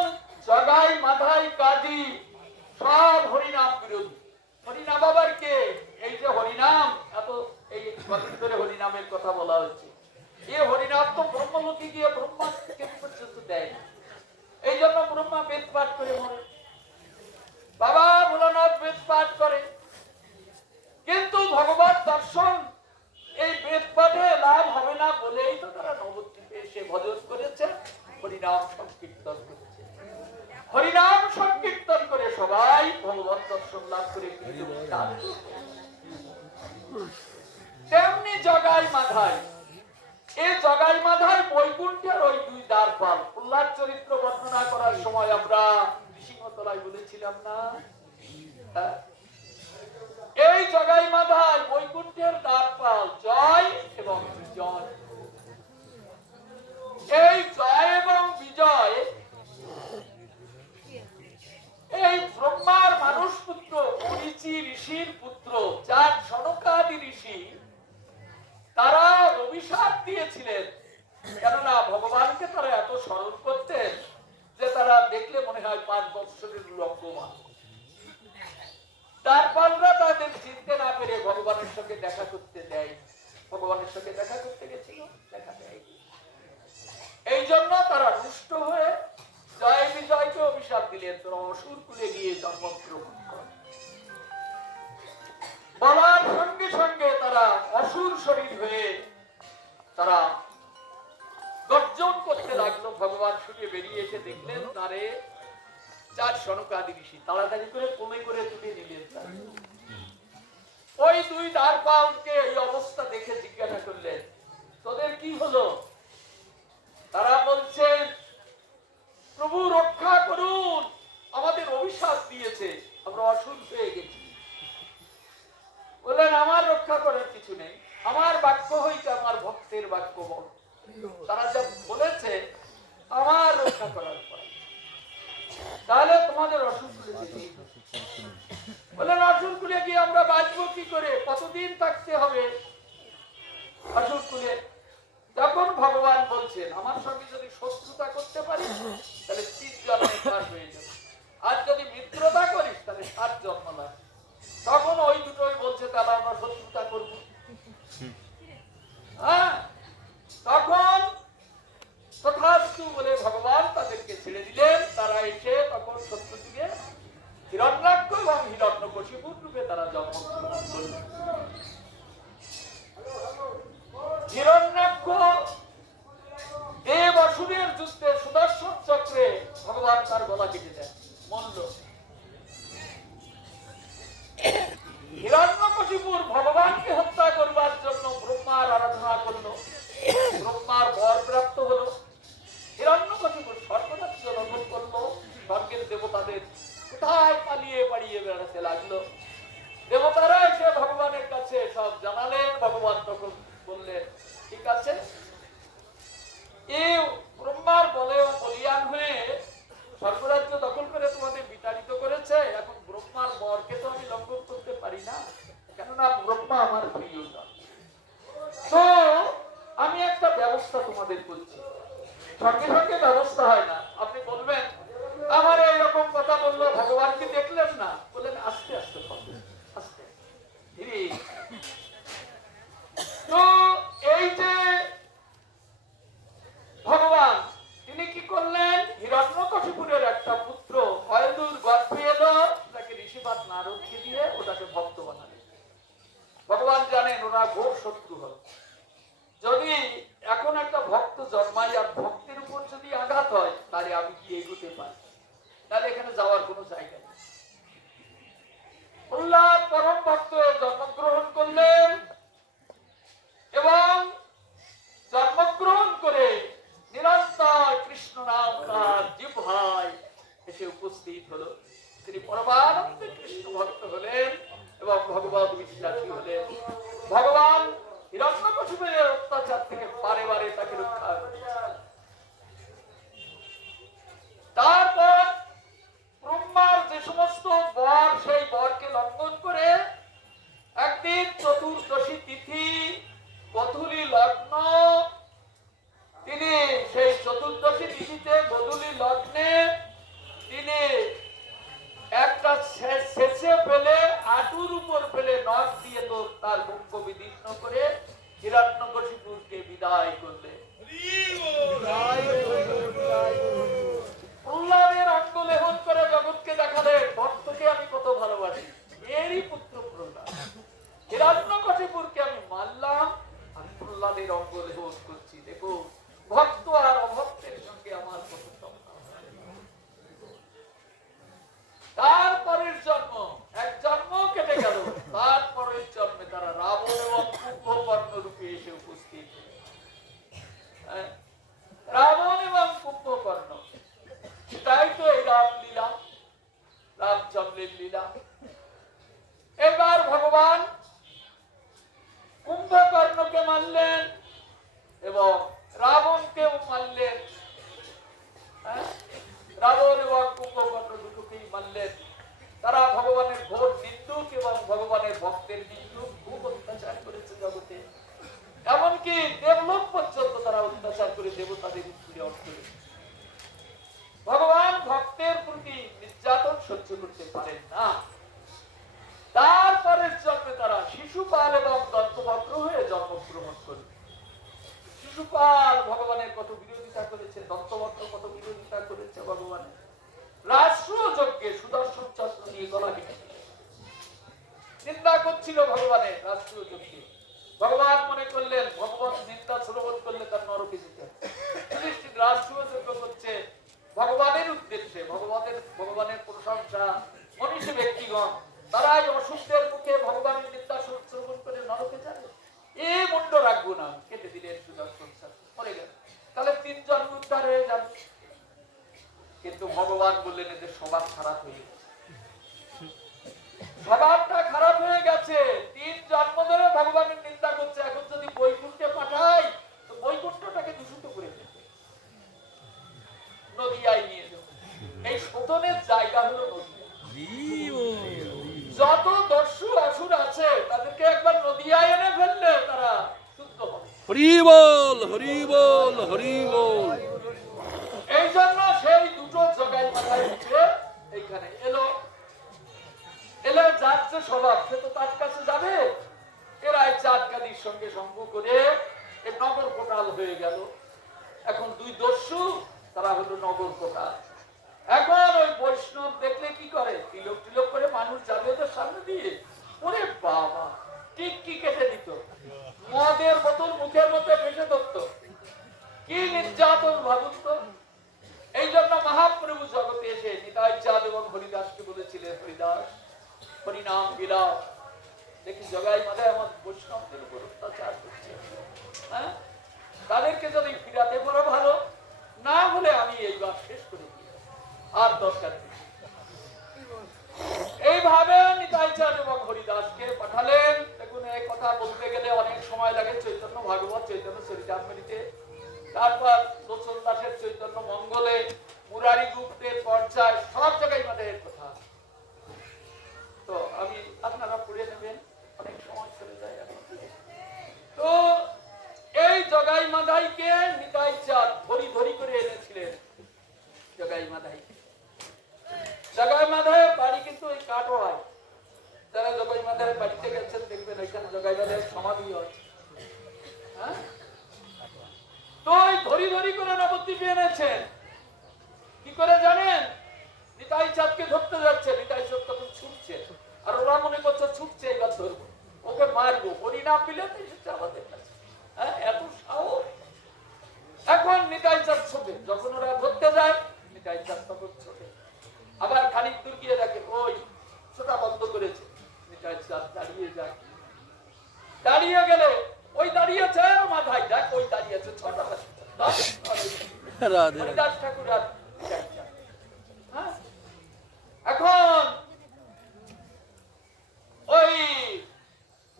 হরিনামের কথা বলা হচ্ছে। এই হরিনাম তো ব্রহ্মলোকে গিয়ে ব্রহ্মা পর্যন্ত দেয় না। এই জন্য ব্রহ্মা বেদ পাঠ করে মরে, বাবা ভোলানাথ বেদ পাঠ করে, কিন্তু ভগবান দর্শন এই বেদ পাঠে লাভ হবে না বলেই তো তারা নবদ্বীপে এসে ভজন করেছে, হরিনাম সংকীর্তন করেছে। হরিনাম সংকীর্তন করে সবাই ভগবত দর্শন লাভ করে তেমনি জগাই মাধায়, এই জগাই মাধায় বৈকুণ্ঠের ওই দুই দ্বারপাল। প্রহ্লাদ চরিত্র বর্ণনা করার সময় আমরা সিংহতলায় বলেছিলাম না, এই জগাই মাধায় বৈকুণ্ঠের দ্বারপাল জয় এবং বিজয়। এই জয় এবং বিজয় এই ব্রহ্মার মানুষ পুত্র মরীচি ঋষির পুত্র, যার সনকাদি ঋষি, তারা অভিশাপ দিয়েছিলেন। কেননা ভগবানকে তারা এত স্মরণ করতেন যে তারা দেখলে মনে হয় 5 বৎসরের লঙ্ঘমান। তারপররা তাদের চিনতে না পেরে ভগবানের সঙ্গে দেখা করতে দেয়, ভগবানের সঙ্গে দেখা করতে গেছিল, দেখা দেয়। এই জন্য তারা রুষ্ট হয়ে জয় বিজয়কে অভিশাপ দিলেন, তোরা অসুর কুলে গিয়ে জন্মগ্রহণ কর। বলার সঙ্গে সঙ্গে তারা অসুর শরীর হয়ে তারা গর্জন করতে লাগলো। ভগবান শুনে বেরিয়ে এসে দেখলেন তারে 4 সনকাদি ঋষি তাড়াতাড়ি করে কমে করে তুলে নিলেন। ওই দুই দ্বারপালকে এই অবস্থা দেখে জিজ্ঞাসা করলেন, তোদের কি হলো? তারা বলছেন, প্রভু রক্ষা করুন, আমাদের অভিশাপ দিয়েছে, আমরা অসুর হয়ে গেছি। বললেন, আমার রক্ষা করার কিছু নেই, আমার বাক্য হইতে আমার ভক্তের বাক্য বল। তারা যা বলেছে আমার রক্ষা করার পর, তাহলে তোমাদের অসুর কুলে বললেন, অসুর কুলে গিয়ে আমরা বাঁচবো কি করে? কতদিন থাকতে হবে অসুর কুলে? তখন ভগবান বলছেন, আমার সঙ্গে যদি শত্রুতা করতে পারিস তাহলে 3 জন্মে পার হয়ে যাবে, আর যদি মিত্রতা করিস তাহলে 7 জন্ম লাগবে। তখন ওই দুটোই বলছে, তাহলে আমরা শত্রুতা করব। তখন তথাস্তু বলে ভগবান তাদেরকে ছেড়ে দিলেন। তারা এসে তখন সত্যযুগে হিরণ্যাক্ষ এবং হিরণ্যকশিপুর রূপে তারা জন্মগ্রহণ করলেন। হিরণ্যাক্ষ দেব অসুরের যুদ্ধে সুদর্শন চক্রে ভগবান তার গলা কেটে দেন, মল্ল। হিরণ্যকশিপুর ভগবানকে হত্যা করবার জন্য ব্রহ্মার আরাধনা করলো, ব্রহ্মার বর প্রাপ্ত হলো। হিরণ্যকশিপুর স্বর্গরাজ্য লঙ্ঘন করলো, স্বর্গের দেবতাদের কোথায় পালিয়ে পালিয়ে বেড়াতে লাগলো। দেবতারা এসে ভগবানের কাছে সব জানালেন। ভগবান তখন বললেন, ঠিক আছে, এই ব্রহ্মার বলেও বলিয়ান হয়ে স্বর্গরাজ্য দখল করে তোমাদের বিতাড়িত করেছে, এখন ব্রহ্মার বরকে তো আমি লঙ্ঘন করতে পারি না, কেননা ব্রহ্মা আমার প্রিয়জন। তো আমি একটা ব্যবস্থা তোমাদের করছি। সঙ্গে সঙ্গে ব্যবস্থা হয় না। আপনি বলবেন, আমার এইরকম কথা বললো, ভগবানকে দেখলেন না? বললেন, আস্তে আস্তে আস্তে ধীরে। তো এই যে ভগবান, তিনি কি করলেন? হিরণ্যকশিপুরের একটা পুত্র হয়দুর গর্ভে এলো, তাকে ঋষিপাদ নারদকে দিয়ে ওটাকে ভক্ত বানালেন। ভগবান জানেন ওরা ঘোর শত্রু হবে। যদি এখন একটা ভক্ত জন্মাই আর ভক্তের উপর যদি আঘাত হয়, তাহলে আমি কি এগোতে পারি? তাহলে এখানে যাওয়ার কোনো জায়গা নেই। প্রহ্লাদ পরম ভক্ত জন্মগ্রহণ করলেন এবং জন্মগ্রহণ করে নিরন্তর কৃষ্ণ নাম তার জিহ্বায় এসে উপস্থিত হলো। তিনি পরমানন্দে কৃষ্ণ ভক্ত হলেন এবং ভগবত বিশ্বাসী হলেন। ভগবান হিরণ্যকশিপুরের অত্যাচার থেকে বারে বারে তাকে রক্ষা করেছেন। তারপর ব্রহ্মার যে সমস্ত বর, সেই বরকে লঙ্ঘন করে একদিন চতুর্দশী তোমাদের অঙ্গ বোধ করছি। দেখো ভক্ত আর অভক্তের সঙ্গে আমার কত তফাৎ। তারপরের জন্ম, এক জন্ম কেটে গেল, তারপরের জন্মে তারা রাবণ এবং কুম্ভকর্ণ রূপে এসে উপস্থিত। রাবণ এবং কুম্ভকর্ণ, তাই তো এই রামলীলা, রামচন্দ্রের লীলা। এবার ভগবান কুম্ভকর্ণকে মারলেন এবং রাবণকেও মারলেন। রাবণ এবং কুম্ভকর্ণ দুটোকেই মারলেন। তারা ভগবানের ঘোর নিন্দুক এবং ভগবানের ভক্তের নিন্দুক, খুব অত্যাচার করেছে জগতে। এমনকি দেবলোক পর্যন্ত তারা অত্যাচার করে দেবতাদের পীড়ন করেছে। ভগবান ভক্তের প্রতি নির্যাতন সহ্য করতে পারেন না। তারপরের জন্মে তারা শিশুপাল এবং দন্তভদ্র হয়ে জন্মগ্রহণ করবে। শিশুপাল ভগবানের কত বিরোধিতা করেছে, দন্তভদ্র কত বিরোধিতা করেছে ভগবানের। রাষ্ট্র যজ্ঞে সুদর্শন চক্র নিয়ে গলা কেটে নিন্দা করছিল ভগবানের রাষ্ট্রীয় যজ্ঞে। ভগবান মনে করলেন ভগবান নিন্দা শ্রবণ করলে তার নরকে যেতে হবে। যুধিষ্ঠির রাষ্ট্রীয় যজ্ঞ করছে ভগবানের উদ্দেশ্যে, ভগবানের প্রশংসা। মনীষী ব্যক্তিগণ তারাই অসুখদের মুখে ভগবানের নিন্দা শ্রবণ করে নরকে যাবে। এই মুন্ড রাখবো না, কেটে দিলেন সুদর্শন চক্র, মরে গেল। তাহলে 3 জন্ম উদ্ধার হয়ে যাবে। কিন্তু ভগবান বললেন এদের স্বভাব খারাপ হয়ে গেছে, স্বভাবটা খারাপ হয়ে গেছে। 3 জন্ম ধরে ভগবানের নিন্দা করছে। এখন যদি বৈকুণ্ঠে পাঠাই তো বৈকুণ্ঠটাকে দূষিত করে দেবে, নদিয়ায় নিয়ে যাবে। এই শোধনের জায়গা হলো নদিয়া। যত দস্যু অসুর আছে তাদেরকে একবার নদিয়ায় এনে ফেললে তারা শুদ্ধ হবে। হরি বল, হরি বল, হরি বল। এই জন্য সেই দুটো জগাই মাথায় উঠে এইখানে এলো। এলে যার যে স্বভাব সে তো তার কাছে যাবে। এরা এই চাঁদকাদির সঙ্গে সঙ্গ করে এ নগর কোটাল হয়ে গেল। এখন 2 দস্যু, তারা হলো নগর কোটাল। এখন ওই বৈষ্ণব দেখলে কি করে, তিলক তিলক করে মানুষ যাবে ওদের সামনে দিয়ে, ওরে বাবা টিককি কেটে দিত, মদের বোতল মুখের মধ্যে ফেটে ধরত। কি নির্যাতন ভাবুন তো। এই জন্য মহাপ্রভু জগতে এসে নিতাই চাঁদ এবং হরিদাসকে বলেছিলেন, হরিদাস হরিনাম বিলাও। দেখি জগাই মাথায় আমার বৈষ্ণবদের উপর অত্যাচার করছে, হ্যাঁ, তাদেরকে যদি ফিরাতে পারো ভালো, না হলে আমি এইবার শেষ করে দিই, আর দরকার নেই। এইভাবে নিতাই চাঁদ এবং হরিদাসকে পাঠালেন। দেখুন এই কথা বলতে গেলে অনেক সময় লাগে। চৈতন্য ভাগবত, চৈতন্য চরিতামৃতে, তারপর লোচন দাসের চৈতন্য মঙ্গলে, মুরারি গুপ্তের পর্যায়, সব জায়গায় আমাদের কথা। তো আমি আপনারা পড়ে নেবেন, অনেক সময় চলে যায় এখন। তো এই জগাই মাধাইকে নিতাই চাঁদ ধরি ধরি করে এনেছিলেন। জগাই মাধাই, জগাই মাধাইয়ের বাড়ি কিন্তু ওই কাটোয়ায়। যারা জগাই মাধাইয়ের বাড়িতে গেছেন দেখবেন এখানে জগাই মাধাইয়ের সমাধি আছে। হ্যাঁ, তো ওই ধরি ধরি করে নবদ্বীপে এনেছেন। কি করে জানেন? নিতাই চাঁদকে ধরতে যাচ্ছে, নিতাই চাঁদ তখন ছুটছে, আর ওরা মনে করছে ছুটছে এবার ধরবো, ওকে মারবো, হরিনাম বিলে এসেছে আমাদের কাছে। হ্যাঁ, এত সাহস। এখন নিতাই চাঁদ ছোটে, যখন ওরা ধরতে যায় নিতাই চাঁদ তখন ছোটে। আবার খানিক দূর গিয়ে দেখে ওই ছোটা বন্ধ করেছে, নিতাই চাঁদ দাঁড়িয়ে যায়। দাঁড়িয়ে গেলে ওই দাঁড়িয়েছে মাথায়, দেখ ওই দাঁড়িয়েছে, ছটা হরিদাস ঠাকুর আর নিতাই চাঁদ। হ্যাঁ, এখন ওই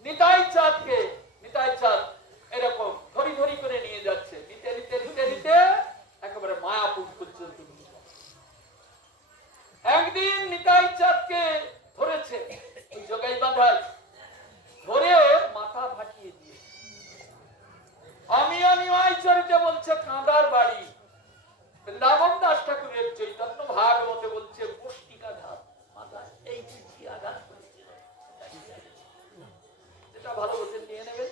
নিতাই চাঁদকে নিতাই চাঁদ এরকম ধরি ধরি করে নিয়ে যাচ্ছে, নিতে নিতে নিতে নিতে একেবারে মায়াপুর পর্যন্ত। একদিন নিতাই চাঁদকে ধরেছে ওই জগাই বাঁধাই, ধরে মাথা ফাটিয়ে দিয়ে অমিয় নিমাই চরিতে বলছে কাঁদার বাড়ি। বৃন্দাবন দাস ঠাকুরের চৈতন্য ভাগবতে বলছে মুষ্টিকাঘাত, মাথায় এই চিঠি আঘাত করেছে। যেটা ভালো বলছেন নিয়ে নেবেন।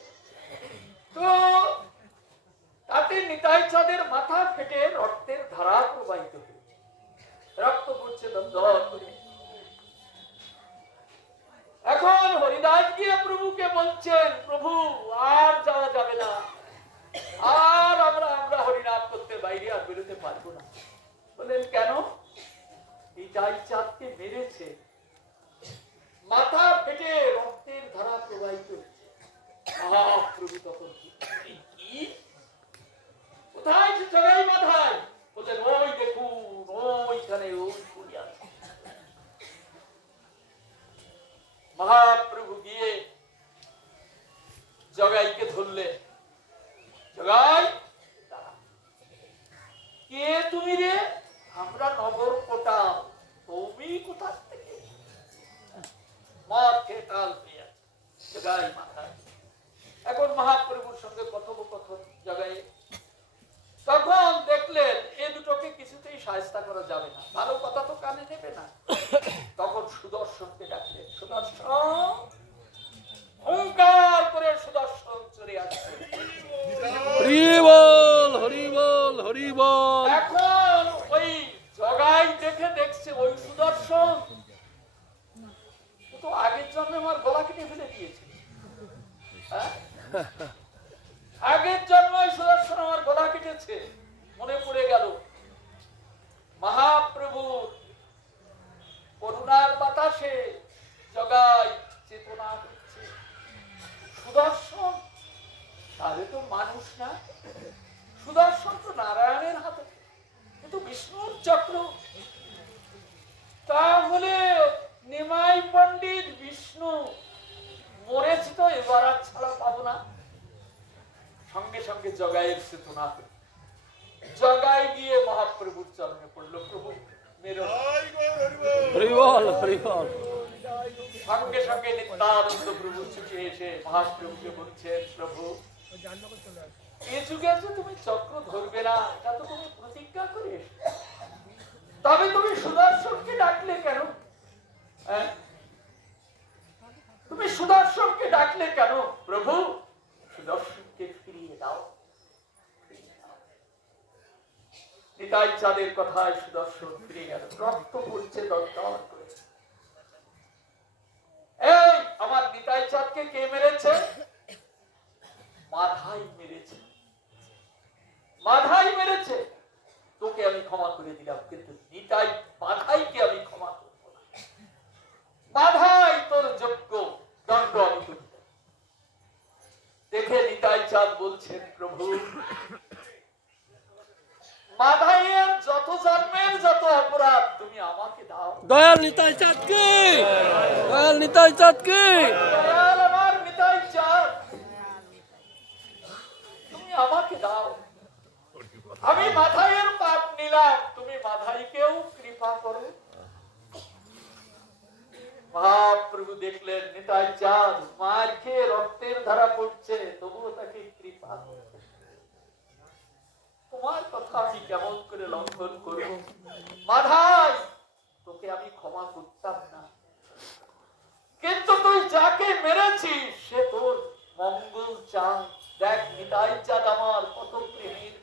তো তাতে নিতাই চাঁদের মাথা ফেটে রক্তের ধারা প্রবাহিত হয়েছে, রক্ত পড়ছে দর করে। এখন হরিদাস গিয়ে প্রভুকে বলছেন, প্রভু আর যাওয়া যাবে না, কেন? নিতাই চাঁদকে মেরেছে, মাথা ফেটে রক্তের ধারা প্রবাহিত হচ্ছে। মহাপ্রভু তখন কি কোথায় সে জগাই মাথায় বললেন, ওই দেখুন ওইখানে ওই পড়ে আছে। মহাপ্রভু গিয়ে জগাইকে ধরলেন। জগাই, কে তুমি রে? আমরা নগর কোটা। তুমি কোথা থেকে? মদ খেয়ে তাল পেয়ে আছে জগাই মাথায়। এখন মহাপ্রভুর সঙ্গে কথোপকথন জগাই। তখন দেখলেন এ দুটোকে কিছুতেই সাহায্য করা যাবে না, ভালো কথা তো কানে নেবে না। তখন সুদর্শনকে ডাকলেন। সুদর্শন, হুঙ্কার করে সুদর্শন চলে আসছে। হরি বল, হরি বল, হরি বল। এখন ওই জগাই দেখছে ওই সুদর্শন তো আগের জন্মে আমার গলা কেটে ফেলে দিয়েছে। হ্যাঁ? আগের জন্মে সুদর্শন আমার গলা কেটেছে। মনে পড়ে গেল মহাপ্রভুর করুণার বাতাসে জগাই চেতনা হচ্ছে। সুদর্শন তাহলে তো মানুষ না, সুদর্শন তো নারায়ণের হাতে, কিন্তু বিষ্ণুর চক্র। তাহলে নিমাই পণ্ডিত বিষ্ণু মরেছি তো এবার আর ছাড়া পাবো না। সঙ্গে সঙ্গে জগাইয়ের চেতনা, জগাই গিয়ে মহাপ্রভুর চরণে পড়লো, প্রভু মেরো। হরি বল, হরি বল। সঙ্গে সঙ্গে নিত্যানন্দ প্রভু ছুটে এসে মহাপ্রভুকে বলছেন, প্রভু এ যুগে যে তুমি চক্র ধরবে না তা তো তুমি প্রতিজ্ঞা করে এসো, তবে তুমি সুদর্শনকে ডাকলে কেন? হ্যাঁ, তুমি সুদর্শনকে ডাকলে কেন? প্রভু সুদর্শনকে ফিরিয়ে দাও। নিতাই চাঁদের কথায় সুদর্শন ফিরে গেল, রক্ত পড়ছে দরদর করে। এই আমার নিতাই চাঁদকে কে মেরেছে? মাধাই মেরেছে, মাধাই মেরেছে। তোকে আমি ক্ষমা করে দিলাম, কিন্তু নিতাই মাধাইকে আমি ক্ষমা করব না। মাধাই তোর যোগ্য দণ্ড আমি তোকে দেব। দেখে নিতাই চাঁদ বলছেন, প্রভু মাধাইয়ের যত জন্মের যত অপরাধ তুমি আমাকে দাও। দয়াল নিতাই চাঁদ কি, দয়াল নিতাই চাঁদ কি। দয়াল আমার নিতাই চাঁদ, তুমি আমাকে দাও। আমি মাধাইয়ের পাপ নিলাম, তুমি মাধাইকেও কৃপা করো। মহাপ্রভু দেখলেন নিতাই চাঁদ মার খেয়ে রক্তের ধারা পড়ছে, তবুও তাকে কৃপা করছে। তোমার কথা আমি কেমন করে লঙ্ঘন করব? মাধাই, তোকে আমি ক্ষমা করতাম না, কিন্তু তুই যাকে মেরেছিস সে তোর মঙ্গল চাঁদ। দেখ নিতাই চাঁদ আমার কত প্রেমের।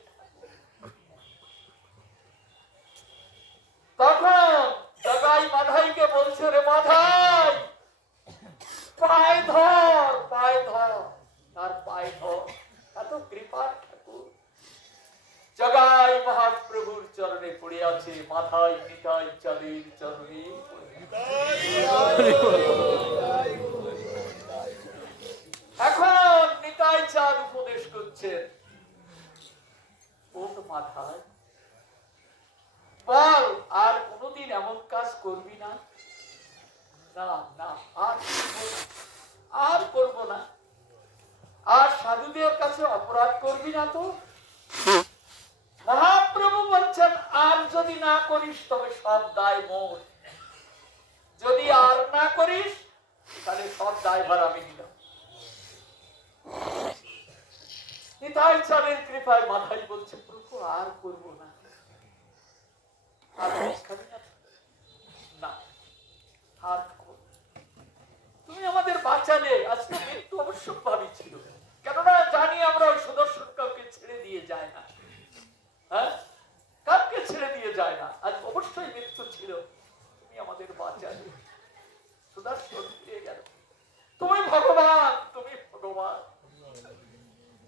তখন জগাই মাধাইকে বলছে, রে মাধাই পায়ে ধর, পায়ে ধর, তার পায়ে ধর, এত কৃপার ঠাকুর। জগাই মহাপ্রভুর চরণে পড়ে আছে, মাথায় নিতাই চাঁদের চরণে। এখন নিতাই চাঁদ উপদেশ করছেন, ওর মাথায় বল আর কোনদিন এমন কাজ করবি না। না না, আর করব না। আর সাধুদের কাছে অপরাধ করবি না তো। মহাপ্রভু বলছেন, আর যদি না করিস তবে সব দায় মোর। যদি আর না করিস তাহলে সব দায়ভার আমি নিলাম। নিতাই চাঁদের কৃপায় মাথায় বলছে, প্রভু আর করবো না। তুমি আমাদের বাঁচালে, আজকে মৃত্যু অবশ্যম্ভাবী ছিল, কেননা জানি আমরা ওই সুদর্শন কাউকে ছেড়ে দিয়ে যায় না। হ্যাঁ, কাউকে ছেড়ে দিয়ে যায় না, আজ অবশ্যই মৃত্যু ছিল, তুমি আমাদের বাঁচালে। সুদর্শন ফিরে গেল। তুমি ভগবান, তুমি ভগবান।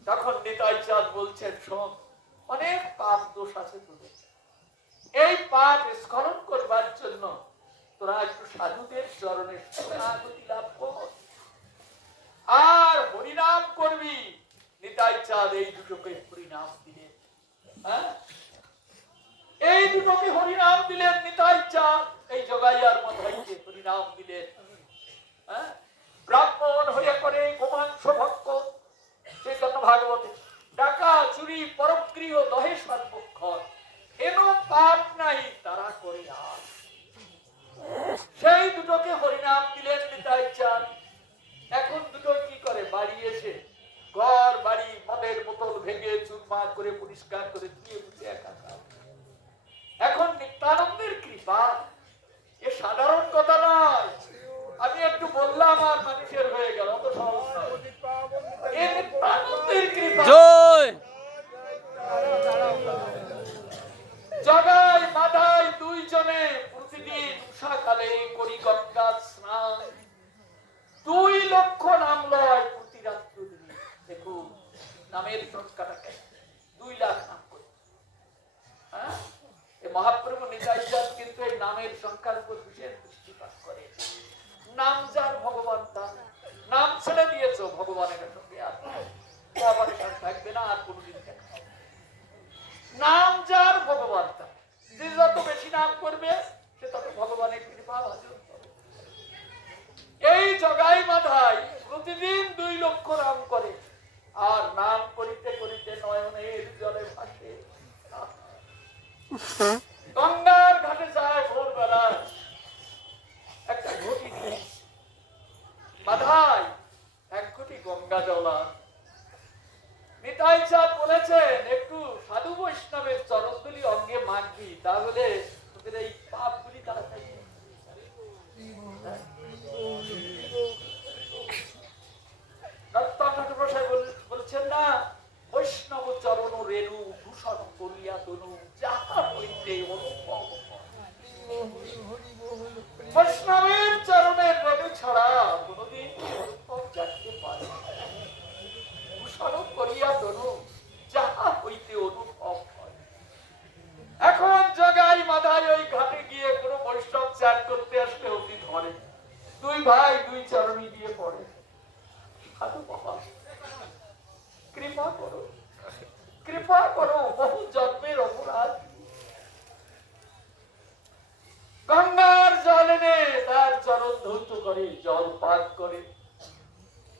তখন নিতাই চাঁদ বলছেন, শোন, অনেক পাপ দোষ আছে তোদের, এই পাপ স্খলন করবার জন্য তোরা একটু সাধুদের চরণে শরণাগতি লাভ কর আর হরিনাম করবি। নিতাই চাঁদ এই দুটোকে হরিনাম দিলেন। হ্যাঁ, এই দুটোকে হরিনাম দিলেন নিতাই চাঁদ। এই জগাইয়ার মাথাইকে হরিনাম দিলেন। হ্যাঁ, ব্রাহ্মণ হয়ে করে গোমাংস ভক্ত চৈতন্য ভাগবতে ডাকা চুরি পরগৃহ দহে সর্বক্ষণ এন পাপ নাই তারা করে আর। সেই দুটোকে হরিনাম দিলেন নিতাই চাঁদ। এখন দুটো কি করে? বাড়ি এসে ঘর বাড়ি মদের বোতল ভেঙে চুরমার করে পরিষ্কার করে ধুয়ে মুছে একাকার। এখন নিত্যানন্দের কৃপা, এ সাধারণ কথা নয়। আমি একটু বললাম আর মানুষের হয়ে গেল, অত সহজ নয়। এ নিত্যানন্দের কৃপা। জয় জগাই মাধাই দুইজনে প্রতিদিন উষাকালে করি গঙ্গা স্নান। 2 লক্ষ নাম লয় প্রতি রাত্র দিনে। দেখুন নামের সংখ্যাটা কেন, 2 লাখ নাম করে। হ্যাঁ, এই মহাপ্রভু নিতাই চাঁদ কিন্তু এই নামের সংখ্যার উপর বিশেষ দৃষ্টিপাত করে। নাম যার ভগবান তার। নাম ছেড়ে দিয়েছ ভগবানের সঙ্গে আর কোঅপারেশন থাকবে না, আর কোনদিন দেখা হবে। নাম যার ভগবান তার। যে যত বেশি নাম করবে সে তত ভগবানের কৃপা ভাজন হবে। এই জগাই মাধাই প্রতিদিন 2 লক্ষ নাম করে আর নাম করিতে করিতে নয়নের জলে ভাসে। গঙ্গার ঘাটে যায় ভোরবেলায় একটা ঘটি নিয়ে। মাধাই 1 ঘটি গঙ্গা জলা। নিতাই চাঁদ বলেছেন একটু সাধু বৈষ্ণবের চরণধুলি অঙ্গে মাখবি, তাহলে তোদের এই পাপগুলি তাড়াতাড়ি। বলছেন না, বৈষ্ণব চরণ রেণু ভূষণ করিয়া তনু যাহা হইতে অনুভব। বৈষ্ণবের চরণের রেণু ছাড়া কোনদিন অনুভব জানতে পারে না। ভূষণ করিয়া তনু যাহা হইতে অনুভব হয়। এখন জগাই মাধাই ওই ঘাটে গিয়ে কোনো বৈষ্ণব চান করতে আসলে অতি ধরে। 2 ভাই 2 চরণী দিয়ে পড়ে, সাধু বাবা কৃপা করো, কৃপা করো, বহু জন্মের অপরাধ। গঙ্গার জল এনে তার চরণ ধৌত করে, জল পান করে।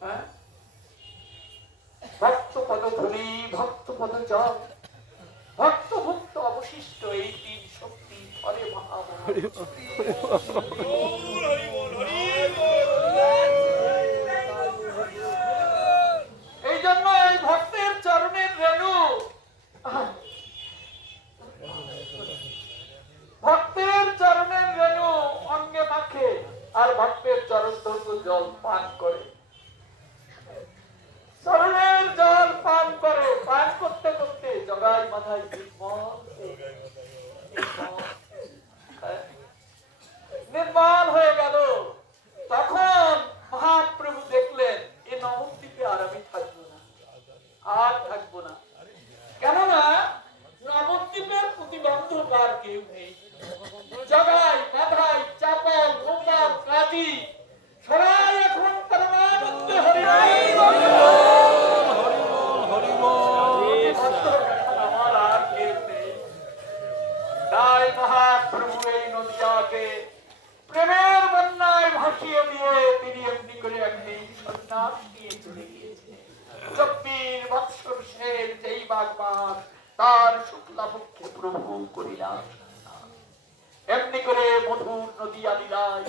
হ্যাঁ, ভক্ত পদ ধূলি, ভক্ত পদ জল, ভক্ত ভুক্ত অবশিষ্ট এই 3 শক্তি ফলে মহাময়। এই জন্য এই ভক্তের চরণের রেণু, ভক্তের চরণের রেণু অঙ্গে মাখে আর ভক্তের চরণ ধৌত জল পান করে। চরণের জল পান করে, পান করতে করতে জগাই মাথায় নির্মল হয়ে গেল। তখন মহাপ্রভু দেখলেন এ নবদ্বীপে আর আমি থাকবো না, আর থাকবো না। কেননা নবদ্বীপের প্রতিবন্ধক আর কেউ নেই। জগাই মাথায় চাপল গোপাল কাজী সবাই এখন পরমানন্দে হরিনাম। আমার আর কেউ নেই। তাই মহাপ্রভু এই নদিয়াকে প্রেমের বন্যায় ভাসিয়ে দিয়ে তিনি এমনি করে একদিন সন্ন্যাস নিয়ে চলে গিয়েছেন। 24 বৎসর সেন যেই বাগবান তার শুক্লা পক্ষে প্রভু করিলাম। এমনি করে মধুর নদিয়া লীলায়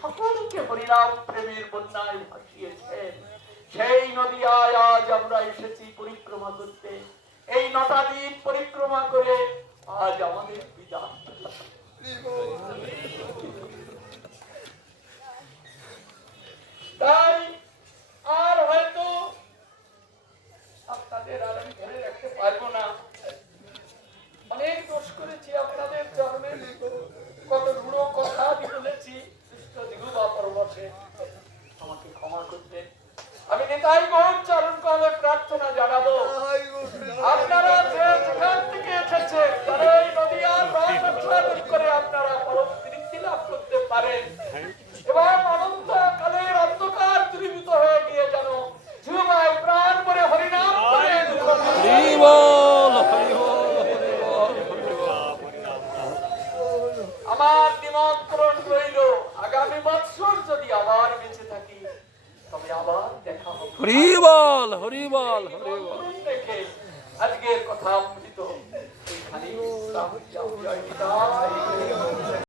সকলকে হরিনাম প্রেমের বন্যায় ভাসিয়েছেন। সেই নদিয়ায় আজ আমরা এসেছি পরিক্রমা করতে। এই 9টা দিন পরিক্রমা করে আজ আমাদের বিদায়। তাই আর হয়তো আপনাদের আর আমি ধরে রাখতে পারবো না। অনেক দোষ করেছি আপনাদের চরণে, কত রূঢ় কথা বলেছি বা পরবশে, আমাকে ক্ষমা করবেন। আমি নিতাই গৌর চরণ কমলে প্রার্থনা জানাবো, আপনারা যে যেখান থেকে এসেছেন তারা এই নদিয়ার আমার নিমন্ত্রণ রইল, আগামী বছর যদি আবার বেঁচে থাকি তবে আবার দেখা হবে। হরিবল হরিবল হরিবল। নিমন্ত্রণ রেখে আজকের কথা অমৃত এখানেই বিশ্রাম। জয় নিতাই।